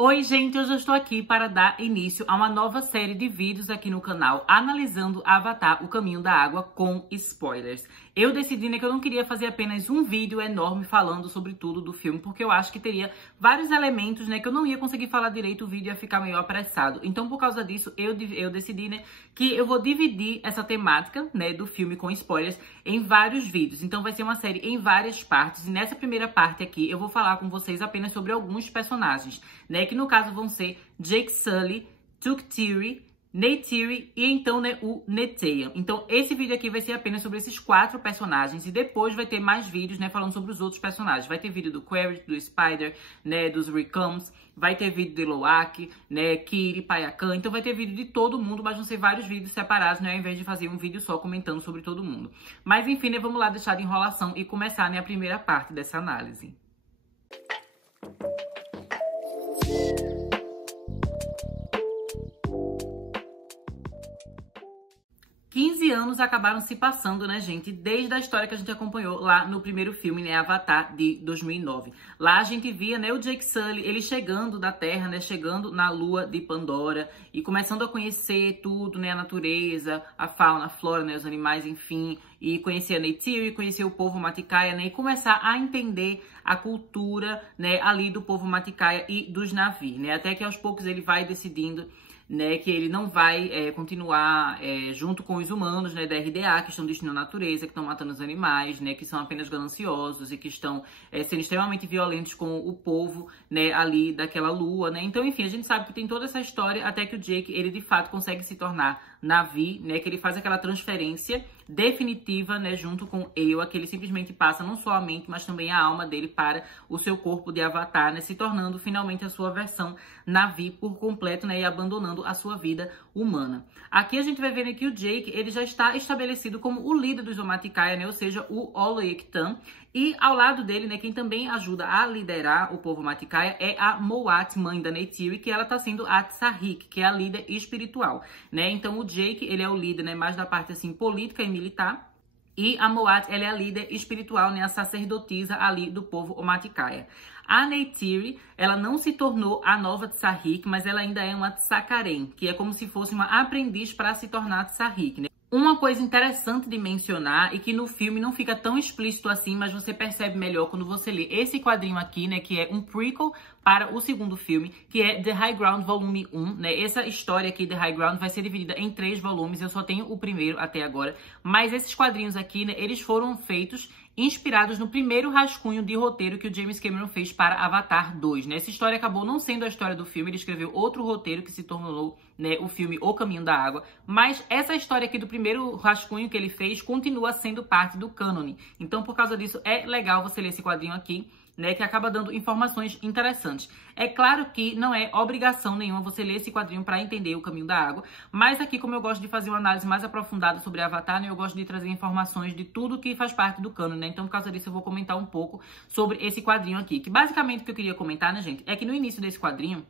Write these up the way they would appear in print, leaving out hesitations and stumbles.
Oi, gente, hoje eu estou aqui para dar início a uma nova série de vídeos aqui no canal analisando Avatar: O Caminho da Água com spoilers. Eu decidi, que eu não queria fazer apenas um vídeo enorme falando sobre tudo do filme, porque eu acho que teria vários elementos, que eu não ia conseguir falar direito, o vídeo ia ficar meio apressado. Então, por causa disso, eu decidi, que eu vou dividir essa temática, do filme com spoilers em vários vídeos. Então, vai ser uma série em várias partes. E nessa primeira parte aqui, eu vou falar com vocês apenas sobre alguns personagens, que no caso vão ser Jake Sully, Tuktiri, Neytiri e então, o Neteyam. Então, esse vídeo aqui vai ser apenas sobre esses 4 personagens e depois vai ter mais vídeos, falando sobre os outros personagens. Vai ter vídeo do Quaritch, do Spider, dos Recons, vai ter vídeo de Loak, Kiri, Payakan. Então, vai ter vídeo de todo mundo, mas vão ser vários vídeos separados, ao invés de fazer um vídeo só comentando sobre todo mundo. Mas, enfim, vamos lá deixar de enrolação e começar, a primeira parte dessa análise. 15 anos acabaram se passando, gente, desde a história que a gente acompanhou lá no primeiro filme, Avatar, de 2009. Lá a gente via, o Jake Sully, ele chegando da Terra, chegando na Lua de Pandora e começando a conhecer tudo, a natureza, a fauna, a flora, os animais, enfim, e conhecer a Neytiri, conhecer o povo Matikaia, e começar a entender a cultura, ali do povo Matikaia e dos Na'vi, até que aos poucos ele vai decidindo que ele não vai continuar junto com os humanos, da RDA, que estão destruindo a natureza, que estão matando os animais, que são apenas gananciosos e que estão sendo extremamente violentos com o povo, ali daquela lua, Então, enfim, a gente sabe que tem toda essa história até que o Jake, ele de fato consegue se tornar Na'vi, que ele faz aquela transferência definitiva, junto com Eywa, que ele simplesmente passa não só a mente, mas também a alma dele para o seu corpo de Avatar, se tornando finalmente a sua versão Na'vi por completo, e abandonando a sua vida humana. Aqui a gente vai ver que o Jake, ele já está estabelecido como o líder dos Omatikaia, ou seja, o Olo-Yektan, e ao lado dele, quem também ajuda a liderar o povo Matikaia é a Moat, mãe da Neytiri, que ela está sendo a Tsahik, que é a líder espiritual, Então o Jake, ele é o líder, mais da parte assim política e militar, e a Moat, ela é a líder espiritual, a sacerdotisa ali do povo Omatikaia. A Neytiri, ela não se tornou a nova Tsahik, mas ela ainda é uma Tsakharen, que é como se fosse uma aprendiz para se tornar Tsahik, Uma coisa interessante de mencionar e que no filme não fica tão explícito assim, mas você percebe melhor quando você lê esse quadrinho aqui, que é um prequel para o segundo filme, que é The High Ground Volume 1, Essa história aqui, The High Ground, vai ser dividida em 3 volumes, eu só tenho o primeiro até agora, mas esses quadrinhos aqui, eles foram feitos inspirados no primeiro rascunho de roteiro que o James Cameron fez para Avatar 2, Essa história acabou não sendo a história do filme, ele escreveu outro roteiro que se tornou, o filme O Caminho da Água, mas essa história aqui do primeiro rascunho que ele fez continua sendo parte do cânone. Então, por causa disso, é legal você ler esse quadrinho aqui, que acaba dando informações interessantes. É claro que não é obrigação nenhuma você ler esse quadrinho para entender o Caminho da Água, mas aqui, como eu gosto de fazer uma análise mais aprofundada sobre Avatar, eu gosto de trazer informações de tudo que faz parte do cânone, Então, por causa disso, eu vou comentar um pouco sobre esse quadrinho aqui, que basicamente o que eu queria comentar, gente, é que no início desse quadrinho,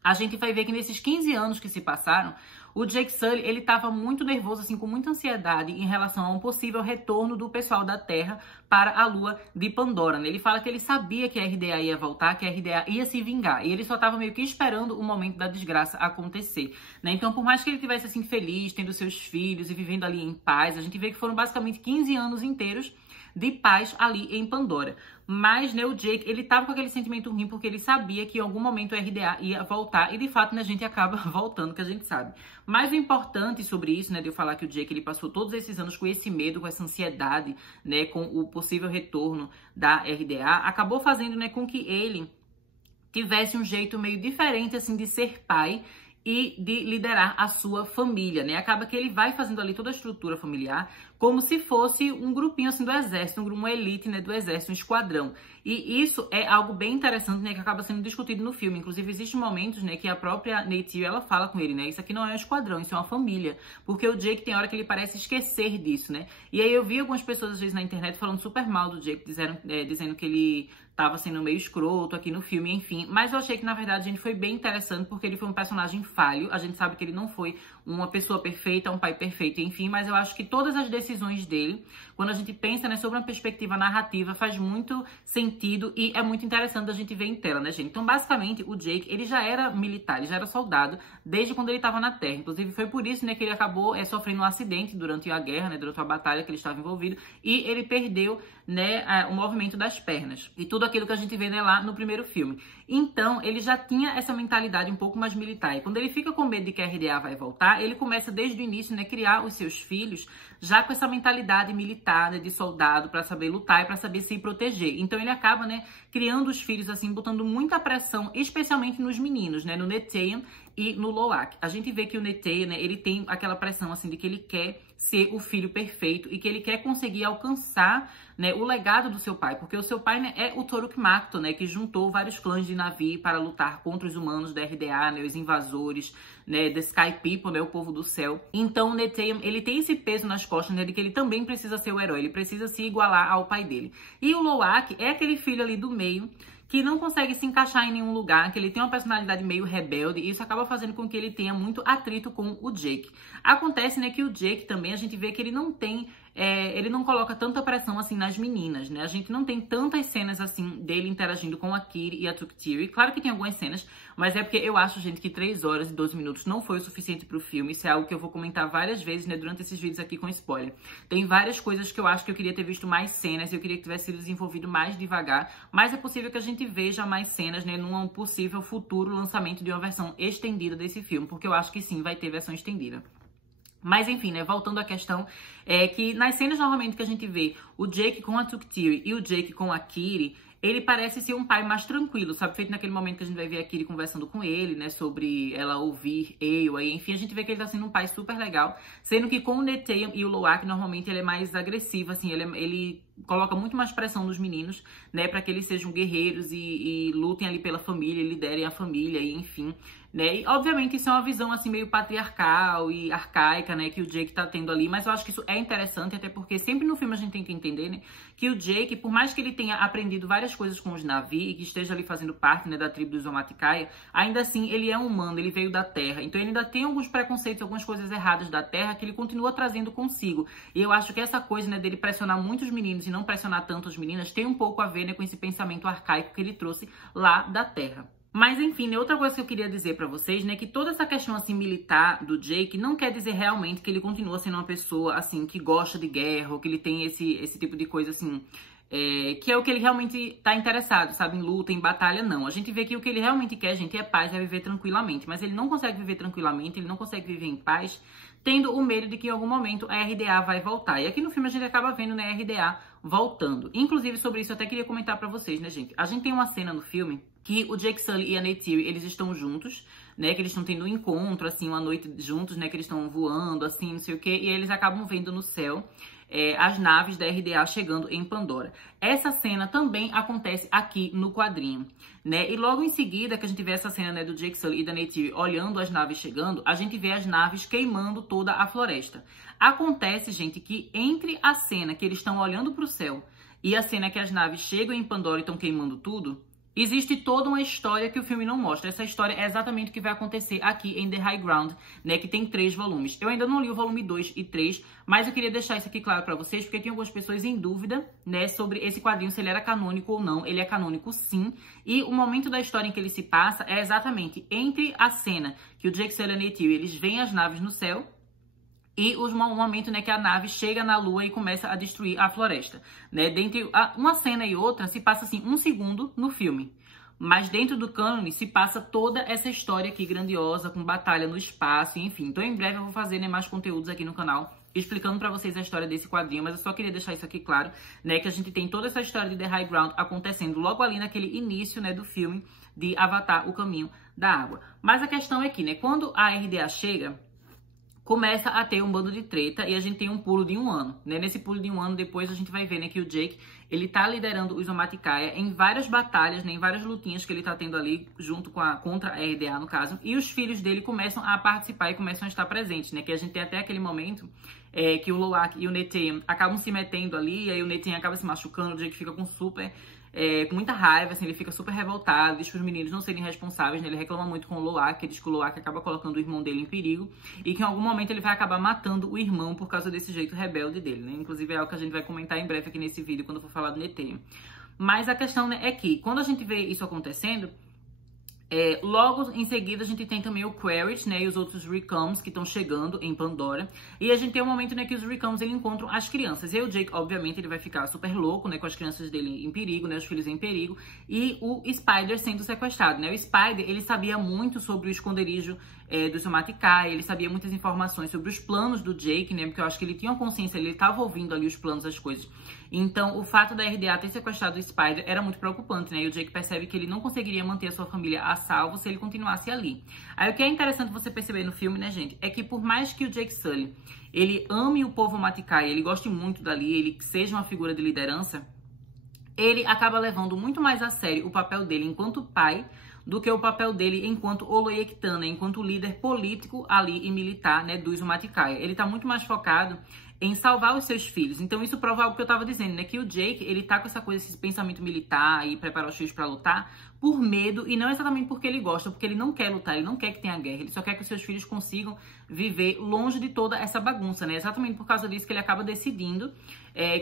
a gente vai ver que nesses 15 anos que se passaram, o Jake Sully, ele estava muito nervoso, assim, com muita ansiedade em relação a um possível retorno do pessoal da Terra para a Lua de Pandora, Ele fala que ele sabia que a RDA ia voltar, que a RDA ia se vingar, e ele só estava meio que esperando o momento da desgraça acontecer, Então, por mais que ele tivesse, assim, feliz, tendo seus filhos e vivendo ali em paz, a gente vê que foram basicamente 15 anos inteiros de paz ali em Pandora. Mas, o Jake, ele tava com aquele sentimento ruim porque ele sabia que em algum momento a RDA ia voltar e, de fato, a gente acaba voltando, que a gente sabe. Mas o importante sobre isso, de eu falar que o Jake, ele passou todos esses anos com esse medo, com essa ansiedade, com o possível retorno da RDA, acabou fazendo, com que ele tivesse um jeito meio diferente, assim, de ser pai e de liderar a sua família, Acaba que ele vai fazendo ali toda a estrutura familiar como se fosse um grupinho, assim, do exército, uma elite, do exército, um esquadrão. E isso é algo bem interessante, que acaba sendo discutido no filme. Inclusive, existem momentos, que a própria Neytiri, ela fala com ele, Isso aqui não é um esquadrão, isso é uma família. Porque o Jake tem hora que ele parece esquecer disso, E aí eu vi algumas pessoas, às vezes, na internet falando super mal do Jake, dizendo que ele tava sendo meio escroto aqui no filme, enfim. Mas eu achei que, na verdade, a gente foi bem interessante, porque ele foi um personagem falho. A gente sabe que ele não foi uma pessoa perfeita, um pai perfeito, enfim. Mas eu acho que todas as decisões dele, quando a gente pensa, né, sobre uma perspectiva narrativa, faz muito sentido e é muito interessante a gente ver em tela, né, gente? Então, basicamente, o Jake, ele já era militar, ele já era soldado desde quando ele estava na Terra. Inclusive, foi por isso, né, que ele acabou sofrendo um acidente durante a guerra, né, durante a batalha que ele estava envolvido, e ele perdeu, né, o movimento das pernas e tudo aquilo que a gente vê, né, lá no primeiro filme. Então, ele já tinha essa mentalidade um pouco mais militar. E quando ele fica com medo de que a RDA vai voltar, ele começa desde o início, né, criar os seus filhos já com essa mentalidade militar, né, de soldado, para saber lutar e para saber se proteger. Então, ele acaba, né, criando os filhos assim, botando muita pressão, especialmente nos meninos, né, no Neteyam e no Loak. A gente vê que o Neteyam, né, ele tem aquela pressão assim de que ele quer ser o filho perfeito e que ele quer conseguir alcançar, né, o legado do seu pai, porque o seu pai, né, é o Toruk Makto, né, que juntou vários clãs de Na'vi para lutar contra os humanos da RDA, né, os invasores, né, The Sky People, né, o povo do céu. Então o Neteyam, ele tem esse peso nas costas, né, de que ele também precisa ser o herói, ele precisa se igualar ao pai dele. E o Loak é aquele filho ali do meio que não consegue se encaixar em nenhum lugar, que ele tem uma personalidade meio rebelde, e isso acaba fazendo com que ele tenha muito atrito com o Jake. Acontece, né, que o Jake também, a gente vê que ele não tem, ele não coloca tanta pressão assim nas meninas, né? A gente não tem tantas cenas assim dele interagindo com a Kiri e a Tuktiri. Claro que tem algumas cenas, mas é porque eu acho, gente, que 3 horas e 12 minutos não foi o suficiente pro filme. Isso é algo que eu vou comentar várias vezes, né, durante esses vídeos aqui com spoiler. Tem várias coisas que eu acho que eu queria ter visto mais cenas, eu queria que tivesse sido desenvolvido mais devagar, mas é possível que a gente veja mais cenas, né, num possível futuro lançamento de uma versão estendida desse filme, porque eu acho que sim, vai ter versão estendida. Mas enfim, né, voltando à questão, é que nas cenas normalmente que a gente vê o Jake com a Tuktiri e o Jake com a Kiri, ele parece ser um pai mais tranquilo, sabe? Feito naquele momento que a gente vai ver a Kiri conversando com ele, né? Sobre ela ouvir eu, aí, enfim, a gente vê que ele tá sendo um pai super legal. Sendo que com o Neteyam e o Loak, normalmente ele é mais agressivo, assim, ele coloca muito mais pressão nos meninos, né? Pra que eles sejam guerreiros e lutem ali pela família, liderem a família, e enfim, né? E obviamente isso é uma visão, assim, meio patriarcal e arcaica, né? Que o Jake tá tendo ali, mas eu acho que isso é interessante, até porque sempre no filme a gente tem que entender, né? Que o Jake, por mais que ele tenha aprendido várias coisas com os Na'vi e que esteja ali fazendo parte, né, da tribo dos Omaticaya, ainda assim ele é humano, ele veio da Terra. Então ele ainda tem alguns preconceitos, algumas coisas erradas da Terra que ele continua trazendo consigo. E eu acho que essa coisa, né, dele pressionar muitos meninos e não pressionar tanto as meninas tem um pouco a ver, né, com esse pensamento arcaico que ele trouxe lá da Terra. Mas enfim, né, outra coisa que eu queria dizer pra vocês, né, que toda essa questão assim militar do Jake não quer dizer realmente que ele continua sendo uma pessoa assim que gosta de guerra, ou que ele tem esse tipo de coisa assim, que é o que ele realmente tá interessado, sabe, em luta, em batalha, não. A gente vê que o que ele realmente quer, gente, é paz, é viver tranquilamente, mas ele não consegue viver tranquilamente, ele não consegue viver em paz, tendo o medo de que em algum momento a RDA vai voltar. E aqui no filme a gente acaba vendo, né, a RDA voltando. Inclusive, sobre isso eu até queria comentar pra vocês, né, gente? A gente tem uma cena no filme que o Jake Sully e a Neytiri, eles estão juntos, né, que eles estão tendo um encontro, assim, uma noite juntos, né, que eles estão voando, assim, não sei o quê, e eles acabam vendo no céu as naves da RDA chegando em Pandora. Essa cena também acontece aqui no quadrinho, né, e logo em seguida que a gente vê essa cena, né, do Jake Sully e da Neytiri olhando as naves chegando, a gente vê as naves queimando toda a floresta. Acontece, gente, que entre a cena que eles estão olhando para o céu e a cena que as naves chegam em Pandora e estão queimando tudo, existe toda uma história que o filme não mostra. Essa história é exatamente o que vai acontecer aqui em The High Ground, né, que tem 3 volumes. Eu ainda não li o volume 2 e 3, mas eu queria deixar isso aqui claro pra vocês, porque tem algumas pessoas em dúvida, né, sobre esse quadrinho, se ele era canônico ou não. Ele é canônico, sim, e o momento da história em que ele se passa é exatamente entre a cena que o Jake Sully e a Neytiri, eles veem as naves no céu, e o momento, né, que a nave chega na Lua e começa a destruir a floresta, né? Dentre uma cena e outra se passa assim 1 segundo no filme, mas dentro do cânone se passa toda essa história aqui grandiosa, com batalha no espaço, enfim. Então em breve eu vou fazer, né, mais conteúdos aqui no canal explicando pra vocês a história desse quadrinho, mas eu só queria deixar isso aqui claro, né, que a gente tem toda essa história de The High Ground acontecendo logo ali naquele início, né, do filme de Avatar, o Caminho da Água. Mas a questão é que, né, quando a RDA chega, começa a ter um bando de treta e a gente tem um pulo de 1 ano, né? Nesse pulo de 1 ano, depois a gente vai ver, né, que o Jake, ele tá liderando os Omaticaya em várias batalhas, né, em várias lutinhas que ele tá tendo ali junto com contra a RDA, no caso, e os filhos dele começam a participar e começam a estar presentes, né? Que a gente tem até aquele momento que o Loak e o Neteyam acabam se metendo ali, e aí o Neteyam acaba se machucando, o Jake fica com super com muita raiva, assim, ele fica super revoltado, diz para os meninos não serem responsáveis, né? Ele reclama muito com o Loak, que diz que o Loak acaba colocando o irmão dele em perigo e que em algum momento ele vai acabar matando o irmão por causa desse jeito rebelde dele, né? Inclusive é algo que a gente vai comentar em breve aqui nesse vídeo quando for falar do Netê. Mas a questão, né, é que quando a gente vê isso acontecendo, logo em seguida a gente tem também o Quaritch, né, e os outros Recombs que estão chegando em Pandora. E a gente tem um momento, né, que os Recombs ele encontram as crianças. E aí o Jake, obviamente, ele vai ficar super louco, né, com as crianças dele em perigo, né, os filhos em perigo. E o Spider sendo sequestrado, né. O Spider, ele sabia muito sobre o esconderijo do Uzumati-Kai, ele sabia muitas informações sobre os planos do Jake, né, porque eu acho que ele tinha uma consciência, ele estava ouvindo ali os planos, as coisas. Então, o fato da RDA ter sequestrado o Spider era muito preocupante, né, e o Jake percebe que ele não conseguiria manter a sua família a salvo se ele continuasse ali. Aí, o que é interessante você perceber no filme, né, gente, é que por mais que o Jake Sully, ele ame o povo Uzumati-Kai, ele goste muito dali, ele seja uma figura de liderança, ele acaba levando muito mais a sério o papel dele enquanto pai do que o papel dele enquanto Oloyektan, né, enquanto líder político ali e militar, né, do Uzumati-Kai. Ele tá muito mais focado em salvar os seus filhos. Então isso prova algo que eu tava dizendo, né, que o Jake, ele tá com essa coisa, esse pensamento militar e preparar os filhos pra lutar por medo e não exatamente porque ele gosta, porque ele não quer lutar, ele não quer que tenha guerra, ele só quer que os seus filhos consigam viver longe de toda essa bagunça, né? Exatamente por causa disso que ele acaba decidindo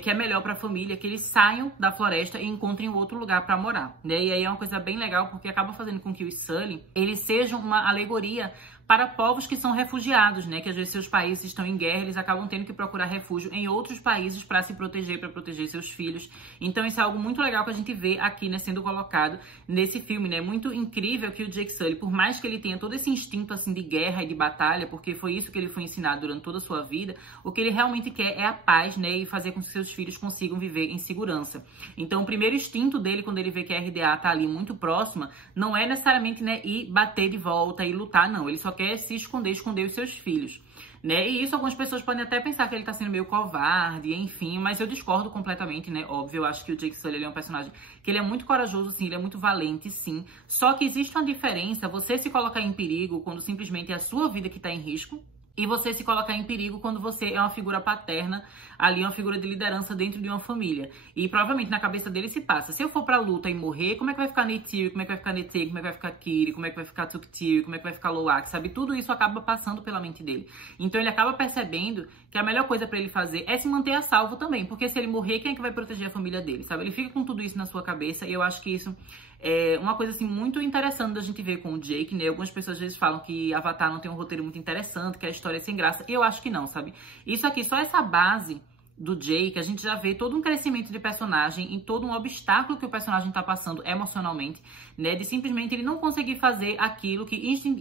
que é melhor para a família que eles saiam da floresta e encontrem outro lugar para morar, né? E aí é uma coisa bem legal porque acaba fazendo com que os Sully, eles sejam uma alegoria para povos que são refugiados, né? Que às vezes seus países estão em guerra, eles acabam tendo que procurar refúgio em outros países para se proteger, para proteger seus filhos. Então isso é algo muito legal que a gente vê aqui, né, sendo colocado nesse filme, né? Muito incrível que o Jake Sully, por mais que ele tenha todo esse instinto assim de guerra e de batalha, porque foi isso que ele foi ensinado durante toda a sua vida, o que ele realmente quer é a paz, né? E fazer com que seus filhos consigam viver em segurança. Então o primeiro instinto dele, quando ele vê que a RDA tá ali muito próxima, não é necessariamente, né, ir bater de volta e lutar, não. Ele só quer se esconder os seus filhos, né? E isso algumas pessoas podem até pensar que ele tá sendo meio covarde, enfim, mas eu discordo completamente, né? Óbvio, eu acho que o Jake Sully, ele é um personagem que ele é muito corajoso, sim, ele é muito valente, sim. Só que existe uma diferença, você se colocar em perigo quando simplesmente é a sua vida que tá em risco, e você se colocar em perigo quando você é uma figura paterna, ali uma figura de liderança dentro de uma família. E provavelmente na cabeça dele se passa, se eu for pra luta e morrer, como é que vai ficar Neytiri, como é que vai ficar Netê, como é que vai ficar Kiri, como é que vai ficar Tsuktiri, como é que vai ficar Loak, sabe? Tudo isso acaba passando pela mente dele. Então ele acaba percebendo que a melhor coisa pra ele fazer é se manter a salvo também, porque se ele morrer, quem é que vai proteger a família dele, sabe? Ele fica com tudo isso na sua cabeça e eu acho que isso é uma coisa, assim, muito interessante da gente ver com o Jake, né? Algumas pessoas às vezes falam que Avatar não tem um roteiro muito interessante, que a história é sem graça. E eu acho que não, sabe? Isso aqui, só essa base do Jake, a gente já vê todo um crescimento de personagem, em todo um obstáculo que o personagem tá passando emocionalmente, né? De simplesmente ele não conseguir fazer aquilo que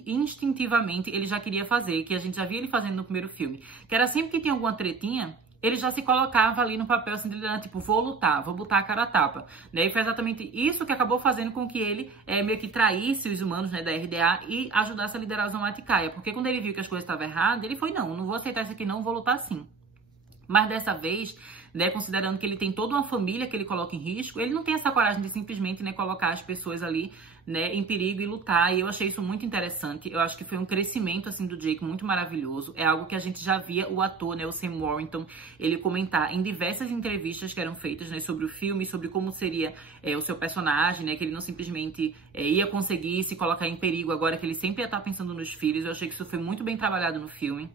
instintivamente ele já queria fazer, que a gente já via ele fazendo no primeiro filme. Que era sempre que tinha alguma tretinha, ele já se colocava ali no papel assim, tipo, vou lutar, vou botar a cara a tapa, né? E foi exatamente isso que acabou fazendo com que ele meio que traísse os humanos, né, da RDA e ajudasse a liderar os Uzumati-Kai. Porque quando ele viu que as coisas estavam erradas, ele foi, não vou aceitar isso aqui não, vou lutar sim. Mas dessa vez, né, considerando que ele tem toda uma família que ele coloca em risco, ele não tem essa coragem de simplesmente, né, colocar as pessoas ali, né, em perigo e lutar. E eu achei isso muito interessante. Eu acho que foi um crescimento, assim, do Jake muito maravilhoso. É algo que a gente já via o ator, né, o Sam Worthington, ele comentar em diversas entrevistas que eram feitas, né, sobre o filme, sobre como seria o seu personagem, né, que ele não simplesmente ia conseguir se colocar em perigo agora, que ele sempre ia estar pensando nos filhos. Eu achei que isso foi muito bem trabalhado no filme.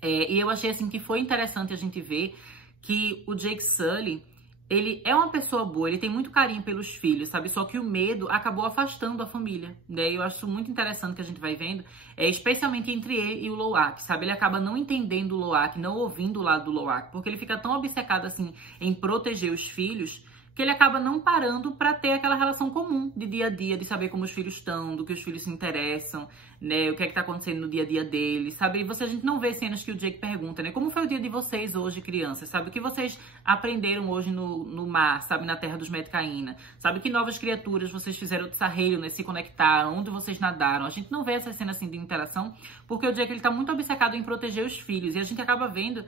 E eu achei, assim, que foi interessante a gente ver que o Jake Sully, ele é uma pessoa boa, ele tem muito carinho pelos filhos, sabe? Só que o medo acabou afastando a família, né? E eu acho muito interessante que a gente vai vendo, especialmente entre ele e o Loak, sabe? Ele acaba não entendendo o Loak, não ouvindo o lado do Loak, porque ele fica tão obcecado, assim, em proteger os filhos, que ele acaba não parando para ter aquela relação comum de dia a dia, de saber como os filhos estão, do que os filhos se interessam, né, o que é que tá acontecendo no dia a dia deles, sabe? E a gente não vê cenas que o Jake pergunta, né, como foi o dia de vocês hoje, crianças, sabe? O que vocês aprenderam hoje no mar, sabe? Na terra dos Metkayina, sabe? Que novas criaturas vocês fizeram de Sarreio, né, se conectaram, onde vocês nadaram. A gente não vê essa cena, assim, de interação, porque o Jake, ele tá muito obcecado em proteger os filhos, e a gente acaba vendo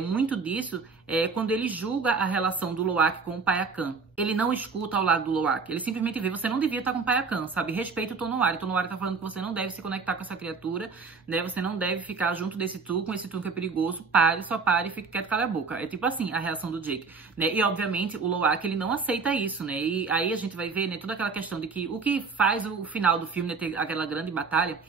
muito disso quando ele julga a relação do Loak com o Payakan. Ele não escuta ao lado do Loak, ele simplesmente vê, você não devia estar com o Payakan, sabe? Respeita o Tonowari. O Tonowari tá falando que você não deve se conectar com essa criatura, né? Você não deve ficar junto desse Tulkun, esse Tulkun é perigoso, só pare e fique quieto, cala a boca. É tipo assim, a reação do Jake, né? E obviamente o Loak, ele não aceita isso, né? E aí a gente vai ver, né, toda aquela questão de que o que faz o final do filme, né, ter aquela grande batalha,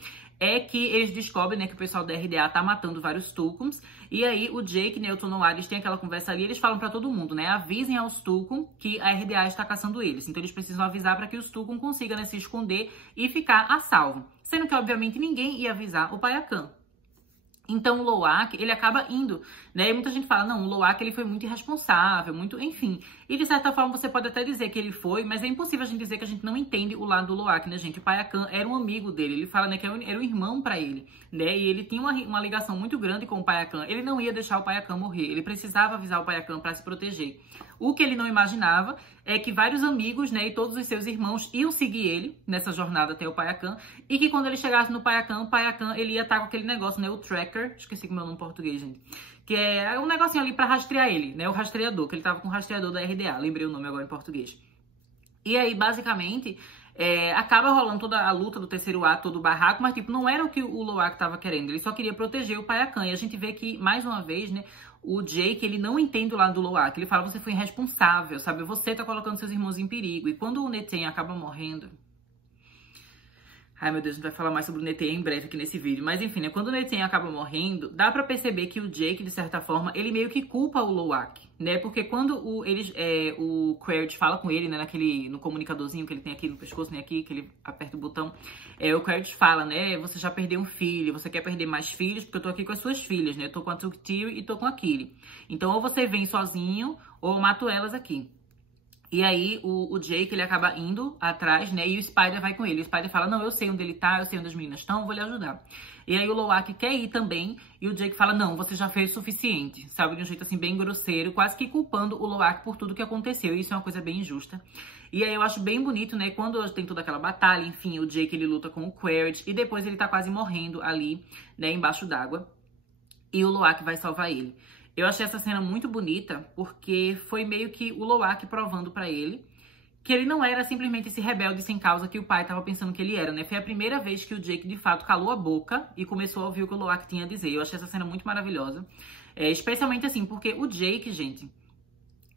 é que eles descobrem, né, que o pessoal da RDA tá matando vários Tulkuns. E aí o Jake, né, o Tonowari, eles têm aquela conversa ali, eles falam pra todo mundo, né, avisem aos Tulkun que a RDA está caçando eles. Então eles precisam avisar pra que os Tulkun consigam, né, se esconder e ficar a salvo. Sendo que, obviamente, ninguém ia avisar o Payakan. Então o Loak, ele acaba indo, né? E muita gente fala, não, o Loak, ele foi muito irresponsável, muito, enfim. E de certa forma você pode até dizer que ele foi, mas é impossível a gente dizer que a gente não entende o lado do Loak, né, gente? O Payakan era um amigo dele, ele fala, né, que era um irmão pra ele, né? E ele tinha uma ligação muito grande com o Payakan. Ele não ia deixar o Payakan morrer, ele precisava avisar o Payakan pra se proteger. O que ele não imaginava é que vários amigos, né, e todos os seus irmãos iam seguir ele nessa jornada até o Payakan, e que quando ele chegasse no Payakan, o Payakan, ele ia estar com aquele negócio, né, o tracker, esqueci como é o nome em português, gente, que é um negocinho ali pra rastrear ele, né, o rastreador, que ele tava com o rastreador da RDA, lembrei o nome agora em português. E aí, basicamente, acaba rolando toda a luta do terceiro ato, todo o barraco, mas, tipo, não era o que o Loak tava querendo, ele só queria proteger o Payakan, e a gente vê que, mais uma vez, né, o Jake, ele não entende o lado do Loak, ele fala, você foi irresponsável, sabe, você tá colocando seus irmãos em perigo, e quando o Netien acaba morrendo... Ai, meu Deus, a gente vai falar mais sobre o Netien em breve aqui nesse vídeo. Mas, enfim, né? Quando o Netien acaba morrendo, dá pra perceber que o Jake, de certa forma, ele meio que culpa o Loak, né? Porque quando o Quaird fala com ele, né? No comunicadorzinho que ele tem aqui no pescoço, né? Aqui, que ele aperta o botão. O Quaird fala, né? Você já perdeu um filho, você quer perder mais filhos? Porque eu tô aqui com as suas filhas, né? Eu tô com a Tuktiri e tô com a Kiri. Então, ou você vem sozinho, ou eu mato elas aqui. E aí, o Jake, ele acaba indo atrás, né? E o Spider vai com ele. O Spider fala, não, eu sei onde ele tá, eu sei onde as meninas estão, vou lhe ajudar. E aí, o Loak quer ir também. E o Jake fala, não, você já fez o suficiente. Sabe? De um jeito, assim, bem grosseiro. Quase que culpando o Loak por tudo que aconteceu. E isso é uma coisa bem injusta. E aí, eu acho bem bonito, né? Quando tem toda aquela batalha, enfim, o Jake, ele luta com o Quaird. E depois ele tá quase morrendo ali, né? Embaixo d'água. E o Loak vai salvar ele. Eu achei essa cena muito bonita, porque foi meio que o Loak provando pra ele que ele não era simplesmente esse rebelde sem causa que o pai tava pensando que ele era, né? Foi a primeira vez que o Jake, de fato, calou a boca e começou a ouvir o que o Loak tinha a dizer. Eu achei essa cena muito maravilhosa. Especialmente assim, porque o Jake, gente...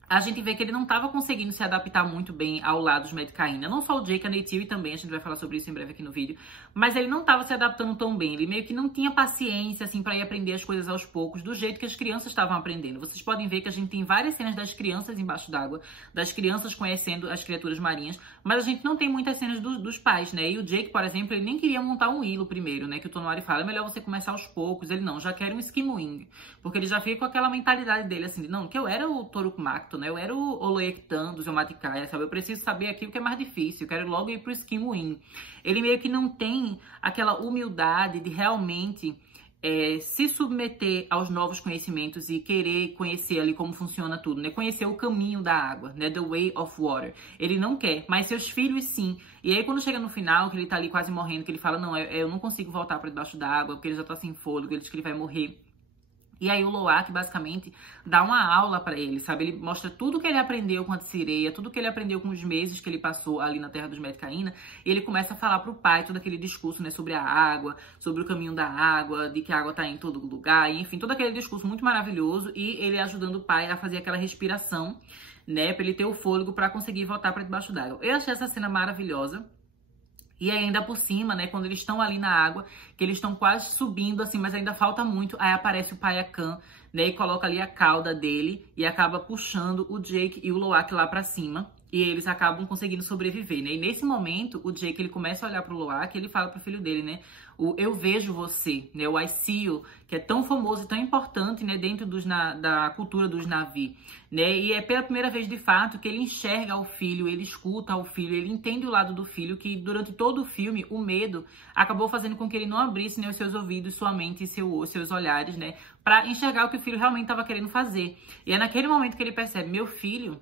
a gente vê que ele não estava conseguindo se adaptar muito bem ao lado dos Metkayina. Não só o Jake, a Neytiri também, a gente vai falar sobre isso em breve aqui no vídeo. Mas ele não estava se adaptando tão bem. Ele meio que não tinha paciência, assim, para ir aprender as coisas aos poucos, do jeito que as crianças estavam aprendendo. Vocês podem ver que a gente tem várias cenas das crianças embaixo d'água, das crianças conhecendo as criaturas marinhas, mas a gente não tem muitas cenas dos pais, né? E o Jake, por exemplo, ele nem queria montar um hilo primeiro, né? Que o Tonowari fala, é melhor você começar aos poucos. Ele não, já quer um Skimwing. Porque ele já fica com aquela mentalidade dele, assim, de, não, que eu era o Toruk Makto, né? Eu era o Oloyektan dos Yomaticaya, sabe? Eu preciso saber aqui o que é mais difícil. Eu quero logo ir pro Skimwing. Ele meio que não tem aquela humildade de realmente se submeter aos novos conhecimentos e querer conhecer ali como funciona tudo, né? Conhecer o caminho da água, né? The way of water. Ele não quer, mas seus filhos sim. E aí quando chega no final, que ele tá ali quase morrendo, que ele fala, não, eu não consigo voltar pra debaixo da água, porque ele já tá sem fôlego, ele diz que ele vai morrer. E aí o Loak, basicamente, dá uma aula pra ele, sabe? Ele mostra tudo que ele aprendeu com a Tsireia, tudo que ele aprendeu com os meses que ele passou ali na Terra dos Metkayina. E ele começa a falar pro pai todo aquele discurso, né? Sobre a água, sobre o caminho da água, de que a água tá em todo lugar. E, enfim, todo aquele discurso muito maravilhoso. E ele ajudando o pai a fazer aquela respiração, né? Pra ele ter o fôlego pra conseguir voltar pra debaixo d'água. Eu achei essa cena maravilhosa. E ainda por cima, né, quando eles estão ali na água, que eles estão quase subindo, assim, mas ainda falta muito, aí aparece o Payakan, né, e coloca ali a cauda dele e acaba puxando o Jake e o Loak lá pra cima. E eles acabam conseguindo sobreviver, né? E nesse momento, o Jake, ele começa a olhar pro Loak e ele fala pro filho dele, né? O eu vejo você, né? O I see you, que é tão famoso e tão importante, né? Dentro da cultura dos Na'vi, né? E é pela primeira vez, de fato, que ele enxerga o filho, ele escuta o filho, ele entende o lado do filho, que durante todo o filme, o medo acabou fazendo com que ele não abrisse, né, os seus ouvidos, sua mente e seus olhares, né? Pra enxergar o que o filho realmente estava querendo fazer. E é naquele momento que ele percebe, meu filho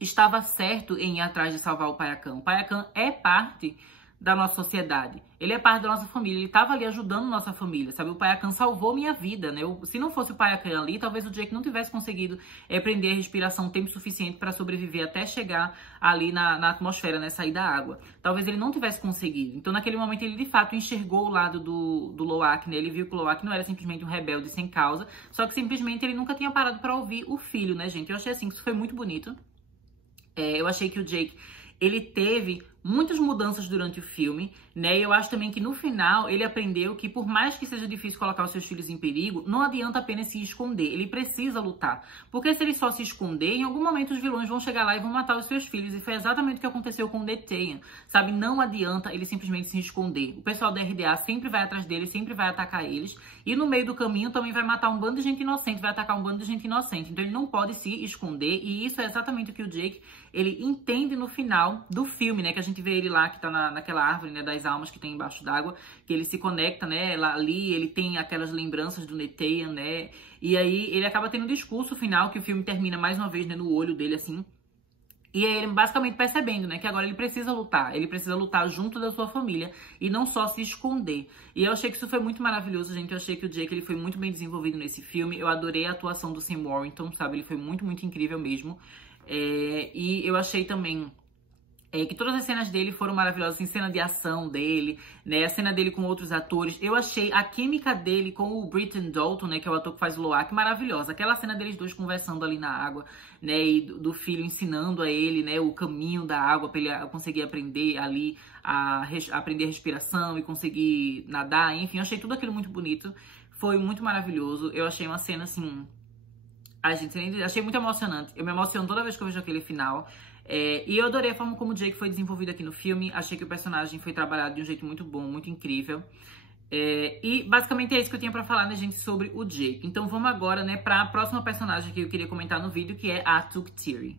estava certo em ir atrás de salvar o Payakan. O Payakan é parte da nossa sociedade. Ele é parte da nossa família, ele estava ali ajudando nossa família, sabe? O Pai Akan salvou minha vida, né? Se não fosse o Pai Akan ali, talvez o Jake não tivesse conseguido prender a respiração tempo suficiente para sobreviver até chegar ali na atmosfera, né? Sair da água. Talvez ele não tivesse conseguido. Então, naquele momento, ele de fato enxergou o lado do Loak, né? Ele viu que o Loak não era simplesmente um rebelde sem causa, só que simplesmente ele nunca tinha parado para ouvir o filho, né, gente? Eu achei assim que isso foi muito bonito. Eu achei que o Jake, ele teve muitas mudanças durante o filme, né? E eu acho também que no final ele aprendeu que por mais que seja difícil colocar os seus filhos em perigo, não adianta apenas se esconder, ele precisa lutar. Porque se ele só se esconder, em algum momento os vilões vão chegar lá e vão matar os seus filhos. E foi exatamente o que aconteceu com o Neteyam, sabe? Não adianta ele simplesmente se esconder. O pessoal da RDA sempre vai atrás dele, sempre vai atacar eles. E no meio do caminho também vai matar um bando de gente inocente, vai atacar um bando de gente inocente. Então ele não pode se esconder. E isso é exatamente o que o Jake, ele entende no final do filme, né? Que a gente vê ele lá, que tá naquela árvore, né, das almas que tem embaixo d'água, que ele se conecta, né, lá, ali ele tem aquelas lembranças do Neteyam, né, e aí ele acaba tendo um discurso final, que o filme termina mais uma vez, né, no olho dele, assim, e aí ele basicamente percebendo, né, que agora ele precisa lutar junto da sua família, e não só se esconder. E eu achei que isso foi muito maravilhoso, gente, eu achei que o Jake, ele foi muito bem desenvolvido nesse filme, eu adorei a atuação do Sam Worthington, sabe, ele foi muito, muito incrível mesmo, e eu achei também que todas as cenas dele foram maravilhosas, assim, cena de ação dele, né, a cena dele com outros atores. Eu achei a química dele com o Britton Dalton, né, que é o ator que faz o Loak, maravilhosa. Aquela cena deles dois conversando ali na água, né, e do filho ensinando a ele, né, o caminho da água para ele conseguir aprender ali, aprender a respiração e conseguir nadar, enfim, eu achei tudo aquilo muito bonito. Foi muito maravilhoso. Eu achei uma cena, assim... Ai, gente, achei muito emocionante. Eu me emociono toda vez que eu vejo aquele final. E eu adorei a forma como o Jake foi desenvolvido aqui no filme. Achei que o personagem foi trabalhado de um jeito muito bom, muito incrível. E basicamente é isso que eu tinha pra falar, né, gente, sobre o Jake. Então vamos agora, né, pra próxima personagem que eu queria comentar no vídeo, que é a Atuk Tiri.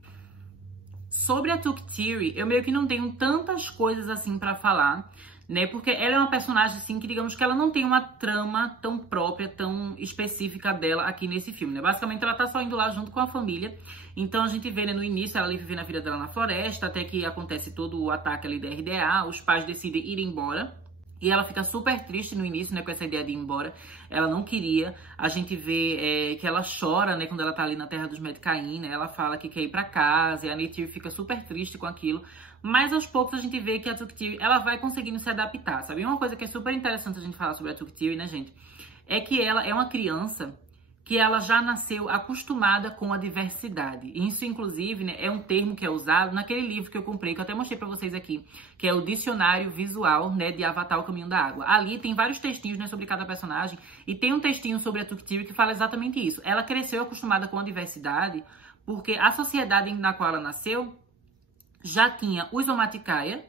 Sobre a Atuk Tiri, eu meio que não tenho tantas coisas assim pra falar, né, porque ela é uma personagem, assim, que digamos que ela não tem uma trama tão própria, tão específica dela aqui nesse filme, né. Basicamente ela tá só indo lá junto com a família. Então a gente vê, né, no início ela ali vivendo a vida dela na floresta, até que acontece todo o ataque ali da RDA, os pais decidem ir embora. E ela fica super triste no início, né, com essa ideia de ir embora. Ela não queria. A gente vê que ela chora, né, quando ela tá ali na terra dos Medcaim, né. Ela fala que quer ir pra casa, e a Neytiri fica super triste com aquilo. Mas aos poucos a gente vê que a Atuk Tiri, ela vai conseguindo se adaptar, sabe? E uma coisa que é super interessante a gente falar sobre a Atuk Tiri, né, gente, é que ela é uma criança que ela já nasceu acostumada com a diversidade. Isso, inclusive, né, é um termo que é usado naquele livro que eu comprei, que eu até mostrei pra vocês aqui, que é o Dicionário Visual, né, de Avatar, o Caminho da Água. Ali tem vários textinhos, né, sobre cada personagem, e tem um textinho sobre a Atuk Tiri que fala exatamente isso. Ela cresceu acostumada com a diversidade, porque a sociedade na qual ela nasceu já tinha os Omaticaya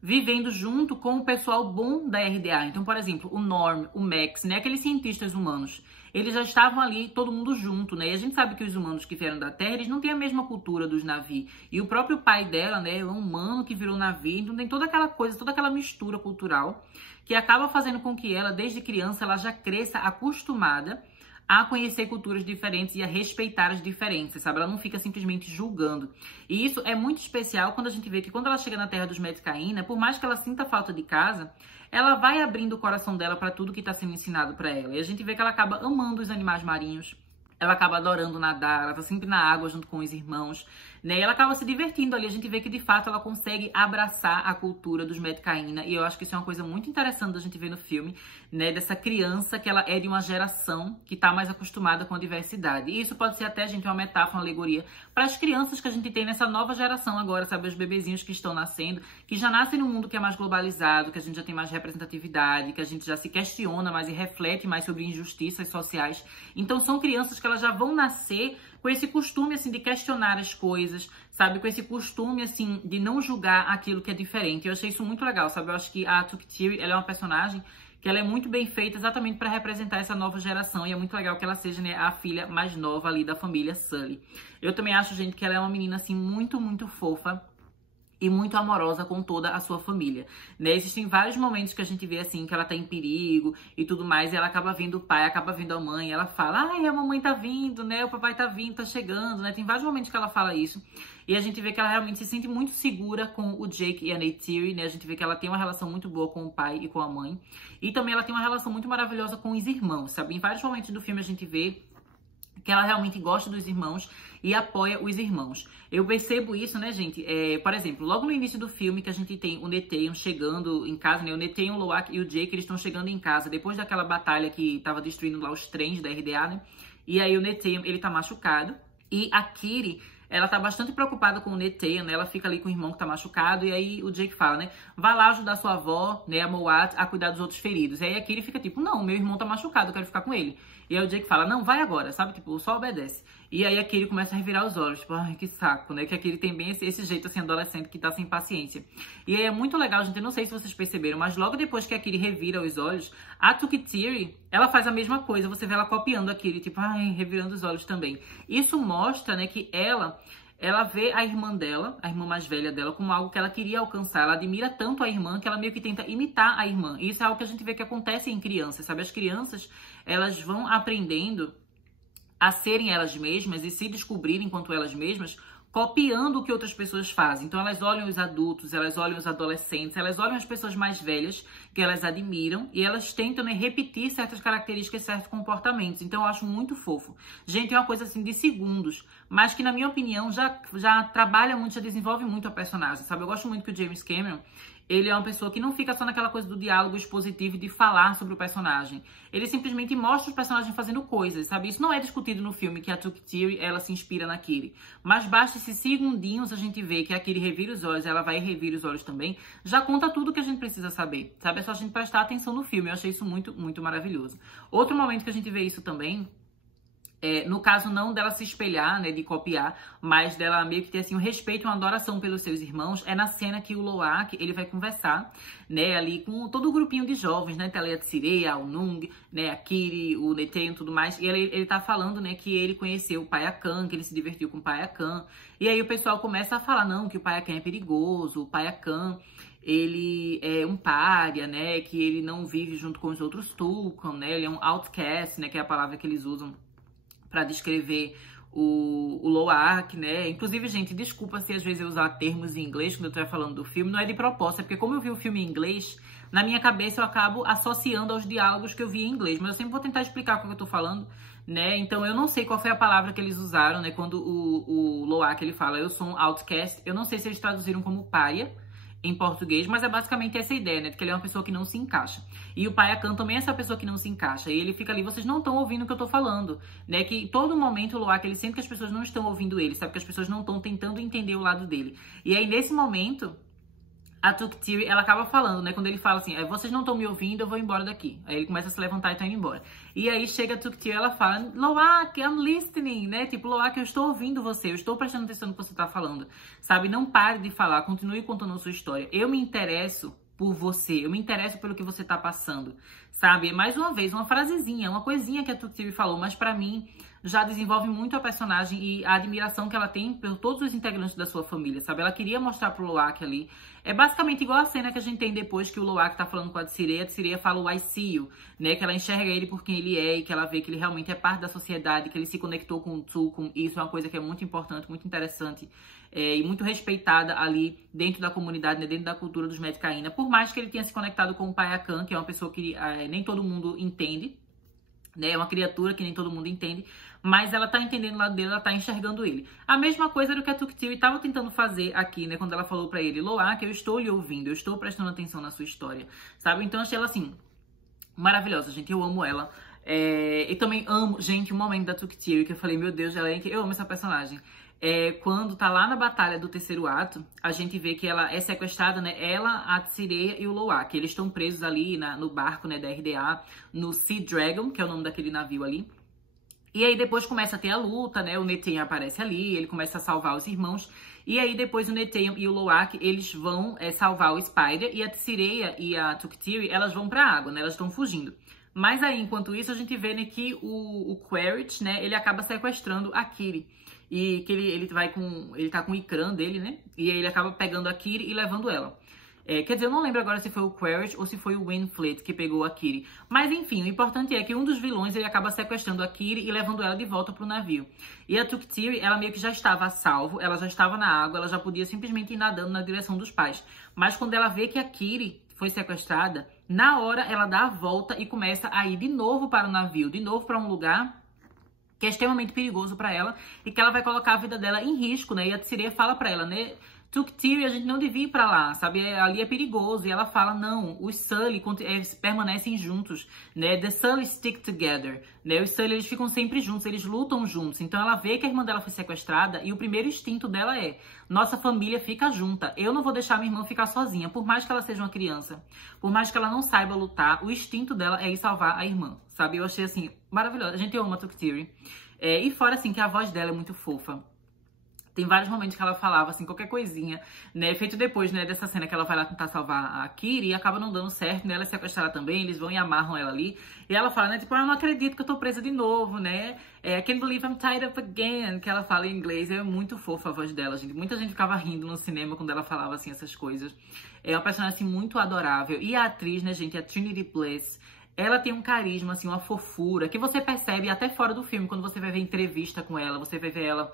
vivendo junto com o pessoal bom da RDA. Então, por exemplo, o Norm, o Max, né, aqueles cientistas humanos, eles já estavam ali, todo mundo junto, né? E a gente sabe que os humanos que vieram da Terra, eles não têm a mesma cultura dos Na'vi. E o próprio pai dela, né, é um humano que virou Na'vi, então tem toda aquela coisa, toda aquela mistura cultural que acaba fazendo com que ela, desde criança, ela já cresça acostumada a conhecer culturas diferentes e a respeitar as diferenças, sabe? Ela não fica simplesmente julgando. E isso é muito especial quando a gente vê que quando ela chega na terra dos Medcaim, né, por mais que ela sinta falta de casa, ela vai abrindo o coração dela para tudo que está sendo ensinado para ela. E a gente vê que ela acaba amando os animais marinhos, ela acaba adorando nadar, ela tá sempre na água junto com os irmãos, né? E ela acaba se divertindo ali. A gente vê que, de fato, ela consegue abraçar a cultura dos Medcaína. E eu acho que isso é uma coisa muito interessante da gente ver no filme, né? Dessa criança que ela é de uma geração que tá mais acostumada com a diversidade. E isso pode ser até, gente, uma metáfora, uma alegoria para as crianças que a gente tem nessa nova geração agora, sabe? Os bebezinhos que estão nascendo, que já nascem num mundo que é mais globalizado, que a gente já tem mais representatividade, que a gente já se questiona mais e reflete mais sobre injustiças sociais. Então, são crianças que elas já vão nascer com esse costume, assim, de questionar as coisas, sabe? Com esse costume, assim, de não julgar aquilo que é diferente. Eu achei isso muito legal, sabe? Eu acho que a Atuk Tiri, ela é uma personagem que ela é muito bem feita exatamente para representar essa nova geração. E é muito legal que ela seja, né, a filha mais nova ali da família Sully. Eu também acho, gente, que ela é uma menina, assim, muito, muito fofa. e muito amorosa com toda a sua família, né? Existem vários momentos que a gente vê, assim, que ela tá em perigo e tudo mais, e ela acaba vendo o pai, acaba vendo a mãe, ela fala, ai, a mamãe tá vindo, né? O papai tá vindo, tá chegando, né? Tem vários momentos que ela fala isso, e a gente vê que ela realmente se sente muito segura com o Jake e a Neytiri, né? A gente vê que ela tem uma relação muito boa com o pai e com a mãe, e também ela tem uma relação muito maravilhosa com os irmãos, sabe? Em vários momentos do filme a gente vê que ela realmente gosta dos irmãos e apoia os irmãos. Eu percebo isso, né, gente? Por exemplo, logo no início do filme que a gente tem o Neteyam chegando em casa, né? O Neteyam, o Loak e o Jake, eles estão chegando em casa depois daquela batalha que tava destruindo lá os trens da RDA, né? E aí o Neteyam, ele tá machucado. E a Kiri, ela tá bastante preocupada com o Neteyam, né? Ela fica ali com o irmão que tá machucado. E aí o Jake fala, né? Vai lá ajudar sua avó, né, a Moat, a cuidar dos outros feridos. E aí a Kiri fica tipo, não, meu irmão tá machucado, eu quero ficar com ele. E aí o Jake fala, não, vai agora, sabe? Tipo, só obedece. E aí a Kiri começa a revirar os olhos. Tipo, ai, que saco, né? Que a Kiri tem bem esse jeito, assim, adolescente que tá sem paciência. E aí é muito legal, gente. Eu não sei se vocês perceberam, mas logo depois que a Kiri revira os olhos, a Tuktiri, ela faz a mesma coisa. Você vê ela copiando a Kiri, tipo, ai, revirando os olhos também. Isso mostra, né, que ela vê a irmã dela, a irmã mais velha dela, como algo que ela queria alcançar. Ela admira tanto a irmã que ela meio que tenta imitar a irmã. E isso é algo que a gente vê que acontece em crianças, sabe? As crianças, elas vão aprendendo a serem elas mesmas e se descobrirem enquanto elas mesmas, copiando o que outras pessoas fazem. Então elas olham os adultos, elas olham os adolescentes, elas olham as pessoas mais velhas que elas admiram e elas tentam, né, repetir certas características, certos comportamentos. Então eu acho muito fofo. Gente, é uma coisa assim de segundos, mas que na minha opinião já trabalha muito, já desenvolve muito a personagem, sabe? Eu gosto muito que o James Cameron, ele é uma pessoa que não fica só naquela coisa do diálogo expositivo e de falar sobre o personagem. Ele simplesmente mostra os personagens fazendo coisas, sabe? Isso não é discutido no filme, que a Tuktiri, ela se inspira na Kiri. Mas basta esses segundinhos a gente ver que a Kiri revira os olhos, ela vai revir os olhos também, já conta tudo que a gente precisa saber, sabe? É só a gente prestar atenção no filme. Eu achei isso muito, muito maravilhoso. Outro momento que a gente vê isso também, no caso não dela se espelhar, né, de copiar, mas dela meio que ter assim um respeito, uma adoração pelos seus irmãos, é na cena que o Loak, ele vai conversar, né, ali com todo o grupinho de jovens, né, a Tsirei, a Unung, né, a Kiri, o Neteyam e tudo mais, e ele tá falando, né, que ele conheceu o Payakan, que ele se divertiu com o Payakan, e aí o pessoal começa a falar, não, que o Payakan é perigoso, o Payakan, ele é um pária, né, que ele não vive junto com os outros Tulkun, né, ele é um outcast, né, que é a palavra que eles usam para descrever o Loak, né? Inclusive, gente, desculpa se às vezes eu usar termos em inglês quando eu estiver falando do filme, não é de propósito, é porque como eu vi o filme em inglês, na minha cabeça eu acabo associando aos diálogos que eu vi em inglês, mas eu sempre vou tentar explicar o que eu tô falando, né? Então eu não sei qual foi a palavra que eles usaram, né? Quando o Loak, ele fala, eu sou um outcast, eu não sei se eles traduziram como paia em português, mas é basicamente essa ideia, né? De que ele é uma pessoa que não se encaixa. E o Payakan também é essa pessoa que não se encaixa. E ele fica ali, vocês não estão ouvindo o que eu tô falando, né? Que em todo momento o Loak, ele sente que as pessoas não estão ouvindo ele, sabe? Que as pessoas não estão tentando entender o lado dele. E aí, nesse momento, a Tuktiri, ela acaba falando, né? Quando ele fala assim, vocês não estão me ouvindo, eu vou embora daqui. Aí ele começa a se levantar e tá indo embora. E aí chega a Tuktiri, ela fala, Loak, I'm listening, né? Tipo, Loak, eu estou ouvindo você, eu estou prestando atenção no que você tá falando. Sabe? Não pare de falar, continue contando a sua história. Eu me interesso por você, eu me interesso pelo que você tá passando, sabe? Mais uma vez, uma frasezinha, uma coisinha que a Tuktiri falou, mas pra mim já desenvolve muito a personagem e a admiração que ela tem por todos os integrantes da sua família, sabe? Ela queria mostrar pro Loak ali. É basicamente igual a cena que a gente tem depois que o Loak tá falando com a Tsirei fala o I see you, né? Que ela enxerga ele por quem ele é e que ela vê que ele realmente é parte da sociedade, que ele se conectou com o Tulkun. E isso é uma coisa que é muito importante, muito interessante e muito respeitada ali dentro da comunidade, né? Dentro da cultura dos Metkayina. Por mais que ele tenha se conectado com o Payakan, que é uma pessoa que nem todo mundo entende, né? É uma criatura que nem todo mundo entende, mas ela tá entendendo o lado dele, ela tá enxergando ele. A mesma coisa era o que a Tuktiri tava tentando fazer aqui, né? Quando ela falou pra ele, Loak, eu estou lhe ouvindo, eu estou prestando atenção na sua história, sabe? Então eu achei ela, assim, maravilhosa, gente. Eu amo ela. E também amo, gente, o momento da Tuktiri, que eu falei, meu Deus, eu amo essa personagem. Quando tá lá na batalha do terceiro ato, a gente vê que ela é sequestrada, né? Ela, a Tsirei e o Loak. Eles estão presos ali no barco, né, da RDA, no Sea Dragon, que é o nome daquele navio ali. E aí depois começa a ter a luta, né? O Neteyam aparece ali, ele começa a salvar os irmãos. E aí depois o Neteyam e o Loak, eles vão salvar o Spider. E a Tsirei e a Tuktiri, elas vão pra água, né? Elas estão fugindo. Mas aí, enquanto isso, a gente vê, né, que o Quaritch, né, ele acaba sequestrando a Kiri. e que ele tá com o ecrã dele, né? E aí ele acaba pegando a Kitty e levando ela. Quer dizer, eu não lembro agora se foi o Quaritch ou se foi o Winfleet que pegou a Kitty. Mas enfim, o importante é que um dos vilões ele acaba sequestrando a Kitty e levando ela de volta pro navio. E a Tuktiri, ela meio que já estava a salvo, ela já estava na água, ela já podia simplesmente ir nadando na direção dos pais. Mas quando ela vê que a Kitty foi sequestrada, na hora ela dá a volta e começa a ir de novo para o navio, de novo para um lugar que é extremamente perigoso para ela e que ela vai colocar a vida dela em risco, né? E a Tsirê fala para ela, né? Tuktiri, a gente não devia ir pra lá, sabe? Ali é perigoso. E ela fala, não, os Sully permanecem juntos, né? The Sully stick together, né? Os Sully, eles ficam sempre juntos, eles lutam juntos. Então ela vê que a irmã dela foi sequestrada e o primeiro instinto dela é, nossa família fica junta. Eu não vou deixar minha irmã ficar sozinha, por mais que ela seja uma criança, por mais que ela não saiba lutar, o instinto dela é ir salvar a irmã, sabe? Eu achei, assim, maravilhosa. A gente ama a Tuktiri. E fora, assim, que a voz dela é muito fofa. Tem vários momentos que ela falava, assim, qualquer coisinha, né? Feito depois, né, dessa cena que ela vai lá tentar salvar a Kitty e acaba não dando certo, né? Ela é sequestrada também, eles vão e amarram ela ali. E ela fala, né, tipo, eu não acredito que eu tô presa de novo, né? I can't believe I'm tied up again, que ela fala em inglês. É muito fofa a voz dela, gente. Muita gente ficava rindo no cinema quando ela falava, assim, essas coisas. É uma personagem, assim, muito adorável. E a atriz, né, gente, a Trinity Bliss, ela tem um carisma, assim, uma fofura, que você percebe até fora do filme, quando você vai ver entrevista com ela, você vai ver ela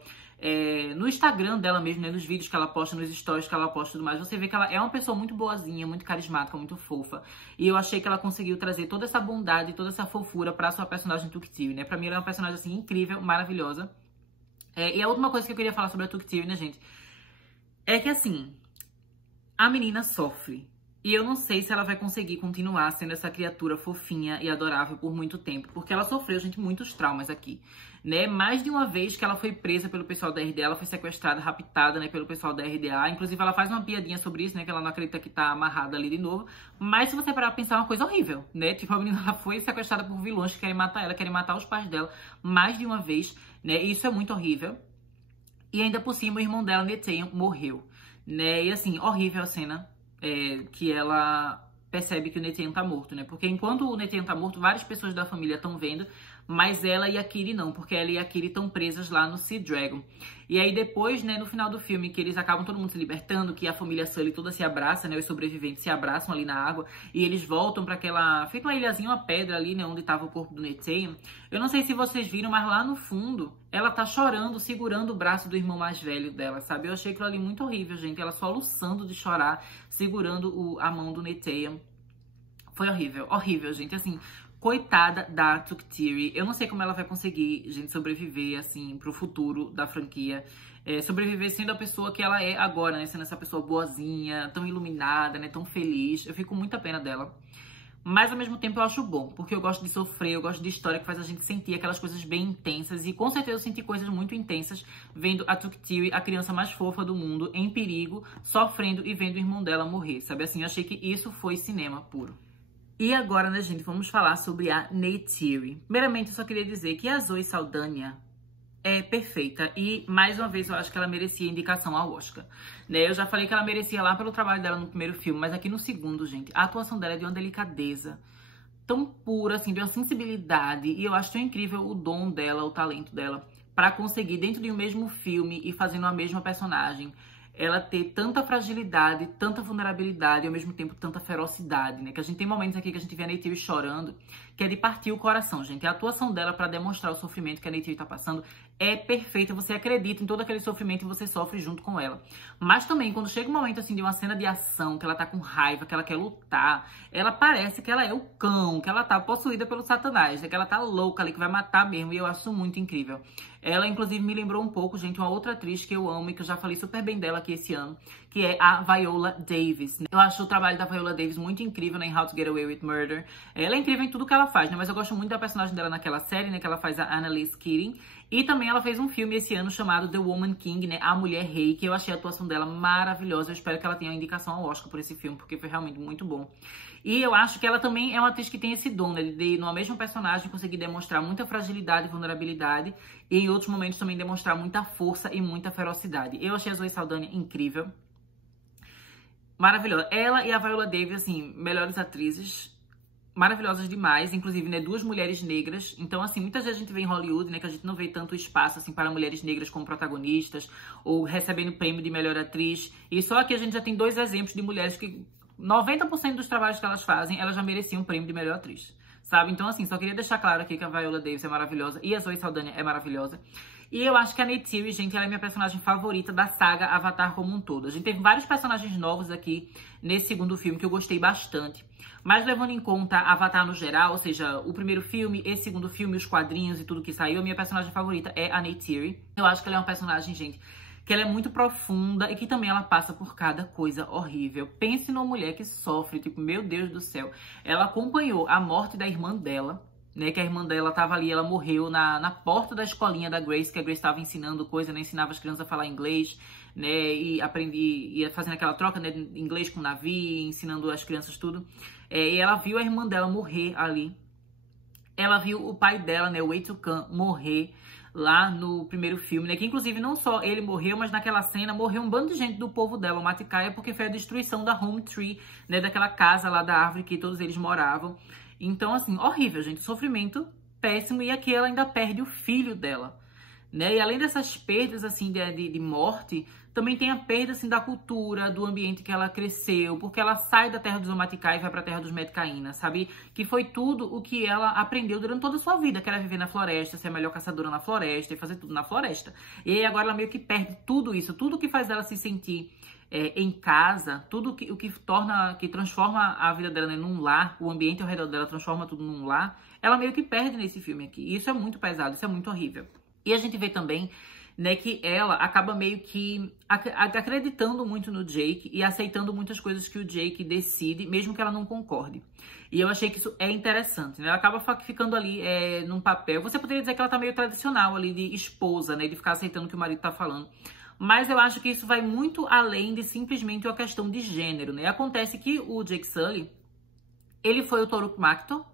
no Instagram dela mesmo, né, nos vídeos que ela posta, nos stories que ela posta e tudo mais, você vê que ela é uma pessoa muito boazinha, muito carismática, muito fofa. E eu achei que ela conseguiu trazer toda essa bondade, toda essa fofura pra sua personagem Tuktiri, né? Pra mim ela é uma personagem, assim, incrível, maravilhosa. E a última coisa que eu queria falar sobre a Tuktiri, né, gente, é que, assim, a menina sofre. E eu não sei se ela vai conseguir continuar sendo essa criatura fofinha e adorável por muito tempo. Porque ela sofreu, gente, muitos traumas aqui, né? Mais de uma vez que ela foi presa pelo pessoal da RDA, ela foi sequestrada, raptada, né, pelo pessoal da RDA. Inclusive, ela faz uma piadinha sobre isso, né, que ela não acredita que tá amarrada ali de novo. Mas se você parar pra pensar, é uma coisa horrível, né? Tipo, a menina ela foi sequestrada por vilões que querem matar ela, querem matar os pais dela mais de uma vez, né? E isso é muito horrível. E ainda por cima, o irmão dela, Netean, morreu, né? E assim, horrível a cena. Que ela percebe que o Netean tá morto, né? Porque enquanto o Netean tá morto, várias pessoas da família estão vendo, mas ela e a Kitty não, porque ela e a Kitty estão presas lá no Sea Dragon. E aí depois, né, no final do filme, que eles acabam todo mundo se libertando, que a família Sully toda se abraça, né, os sobreviventes se abraçam ali na água, e eles voltam pra aquela, feita uma ilhazinha, uma pedra ali, né, onde tava o corpo do Netean. Eu não sei se vocês viram, mas lá no fundo, ela tá chorando, segurando o braço do irmão mais velho dela, sabe? Eu achei aquilo ali muito horrível, gente, ela soluçando de chorar, segurando a mão do Netean. Foi horrível, horrível, gente, assim, coitada da Tuktiri. Eu não sei como ela vai conseguir, gente, sobreviver, assim, pro futuro da franquia. Sobreviver sendo a pessoa que ela é agora, né? Sendo essa pessoa boazinha, tão iluminada, né? Tão feliz. Eu fico com muita pena dela. Mas, ao mesmo tempo, eu acho bom. Porque eu gosto de sofrer, eu gosto de história que faz a gente sentir aquelas coisas bem intensas. E, com certeza, eu senti coisas muito intensas vendo a Tuktiri, a criança mais fofa do mundo, em perigo, sofrendo e vendo o irmão dela morrer, sabe? Assim, eu achei que isso foi cinema puro. E agora, né, gente, vamos falar sobre a Neytiri. Primeiramente, eu só queria dizer que a Zoe Saldana é perfeita. E, mais uma vez, eu acho que ela merecia indicação ao Oscar, né? Eu já falei que ela merecia lá pelo trabalho dela no primeiro filme, mas aqui no segundo, gente, a atuação dela é de uma delicadeza tão pura, assim, de uma sensibilidade. E eu acho tão incrível o dom dela, o talento dela, pra conseguir, dentro de um mesmo filme e fazendo a mesma personagem, ela ter tanta fragilidade, tanta vulnerabilidade e ao mesmo tempo tanta ferocidade, né? Que a gente tem momentos aqui que a gente vê a Neytiri chorando, que é de partir o coração, gente. A atuação dela pra demonstrar o sofrimento que a Neytiri tá passando é perfeita. Você acredita em todo aquele sofrimento e você sofre junto com ela. Mas também, quando chega um momento, assim, de uma cena de ação, que ela tá com raiva, que ela quer lutar, ela parece que ela é o cão, que ela tá possuída pelo Satanás, que ela tá louca ali, que vai matar mesmo. E eu acho muito incrível. Ela, inclusive, me lembrou um pouco, gente, uma outra atriz que eu amo e que eu já falei super bem dela aqui esse ano, que é a Viola Davis. Eu acho o trabalho da Viola Davis muito incrível, né, em How to Get Away with Murder. Ela é incrível em tudo que ela faz, né, mas eu gosto muito da personagem dela naquela série, né, que ela faz a Annalise Keating. E também ela fez um filme esse ano chamado The Woman King, né, A Mulher Rei, que eu achei a atuação dela maravilhosa. Eu espero que ela tenha uma indicação ao Oscar por esse filme, porque foi realmente muito bom. E eu acho que ela também é uma atriz que tem esse dom, né, de numa mesma personagem conseguir demonstrar muita fragilidade e vulnerabilidade, e em outros momentos também demonstrar muita força e muita ferocidade. Eu achei a Zoe Saldana incrível, maravilhosa. Ela e a Viola Davis, assim, melhores atrizes, maravilhosas demais, inclusive, né, 2 mulheres negras. Então, assim, muitas vezes a gente vê em Hollywood, né, que a gente não vê tanto espaço, assim, para mulheres negras como protagonistas, ou recebendo prêmio de melhor atriz. E só aqui a gente já tem 2 exemplos de mulheres que 90% dos trabalhos que elas fazem, elas já mereciam prêmio de melhor atriz, sabe? Então, assim, só queria deixar claro aqui que a Viola Davis é maravilhosa e a Zoe Saldana é maravilhosa. E eu acho que a Neytiri, gente, ela é minha personagem favorita da saga Avatar como um todo. A gente teve vários personagens novos aqui nesse segundo filme que eu gostei bastante. Mas levando em conta Avatar no geral, ou seja, o primeiro filme, esse segundo filme, os quadrinhos e tudo que saiu, a minha personagem favorita é a Neytiri. Eu acho que ela é uma personagem, gente, que ela é muito profunda e que também ela passa por cada coisa horrível. Pense numa mulher que sofre, tipo, meu Deus do céu. Ela acompanhou a morte da irmã dela, né, que a irmã dela tava ali, ela morreu na porta da escolinha da Grace, que a Grace estava ensinando coisa, né, ensinava as crianças a falar inglês, né, e ia fazendo aquela troca, né, de inglês com Na'vi, ensinando as crianças tudo. E ela viu a irmã dela morrer ali. Ela viu o pai dela, né, o Wei Tukan, morrer lá no primeiro filme, né? Que inclusive não só ele morreu, mas naquela cena morreu um bando de gente do povo dela, o Matikaia, porque foi a destruição da Home Tree, né? Daquela casa lá da árvore que todos eles moravam. Então, assim, horrível, gente. Sofrimento péssimo. E aqui ela ainda perde o filho dela, né? E além dessas perdas, assim, de morte, também tem a perda, assim, da cultura, do ambiente que ela cresceu, porque ela sai da terra dos Omaticai e vai pra terra dos Metkainas, sabe? Que foi tudo o que ela aprendeu durante toda a sua vida, que era viver na floresta, ser a melhor caçadora na floresta e fazer tudo na floresta. E aí agora ela meio que perde tudo isso, tudo que faz ela se sentir em casa, tudo o que transforma a vida dela, né, num lar, o ambiente ao redor dela transforma tudo num lar, ela meio que perde nesse filme aqui. E isso é muito pesado, isso é muito horrível. E a gente vê também, né, que ela acaba meio que acreditando muito no Jake e aceitando muitas coisas que o Jake decide, mesmo que ela não concorde. E eu achei que isso é interessante, né? Ela acaba ficando ali num papel. Você poderia dizer que ela tá meio tradicional ali, de esposa, né? De ficar aceitando o que o marido tá falando. Mas eu acho que isso vai muito além de simplesmente uma questão de gênero, né? Acontece que o Jake Sully, ele foi o Toruk Makto,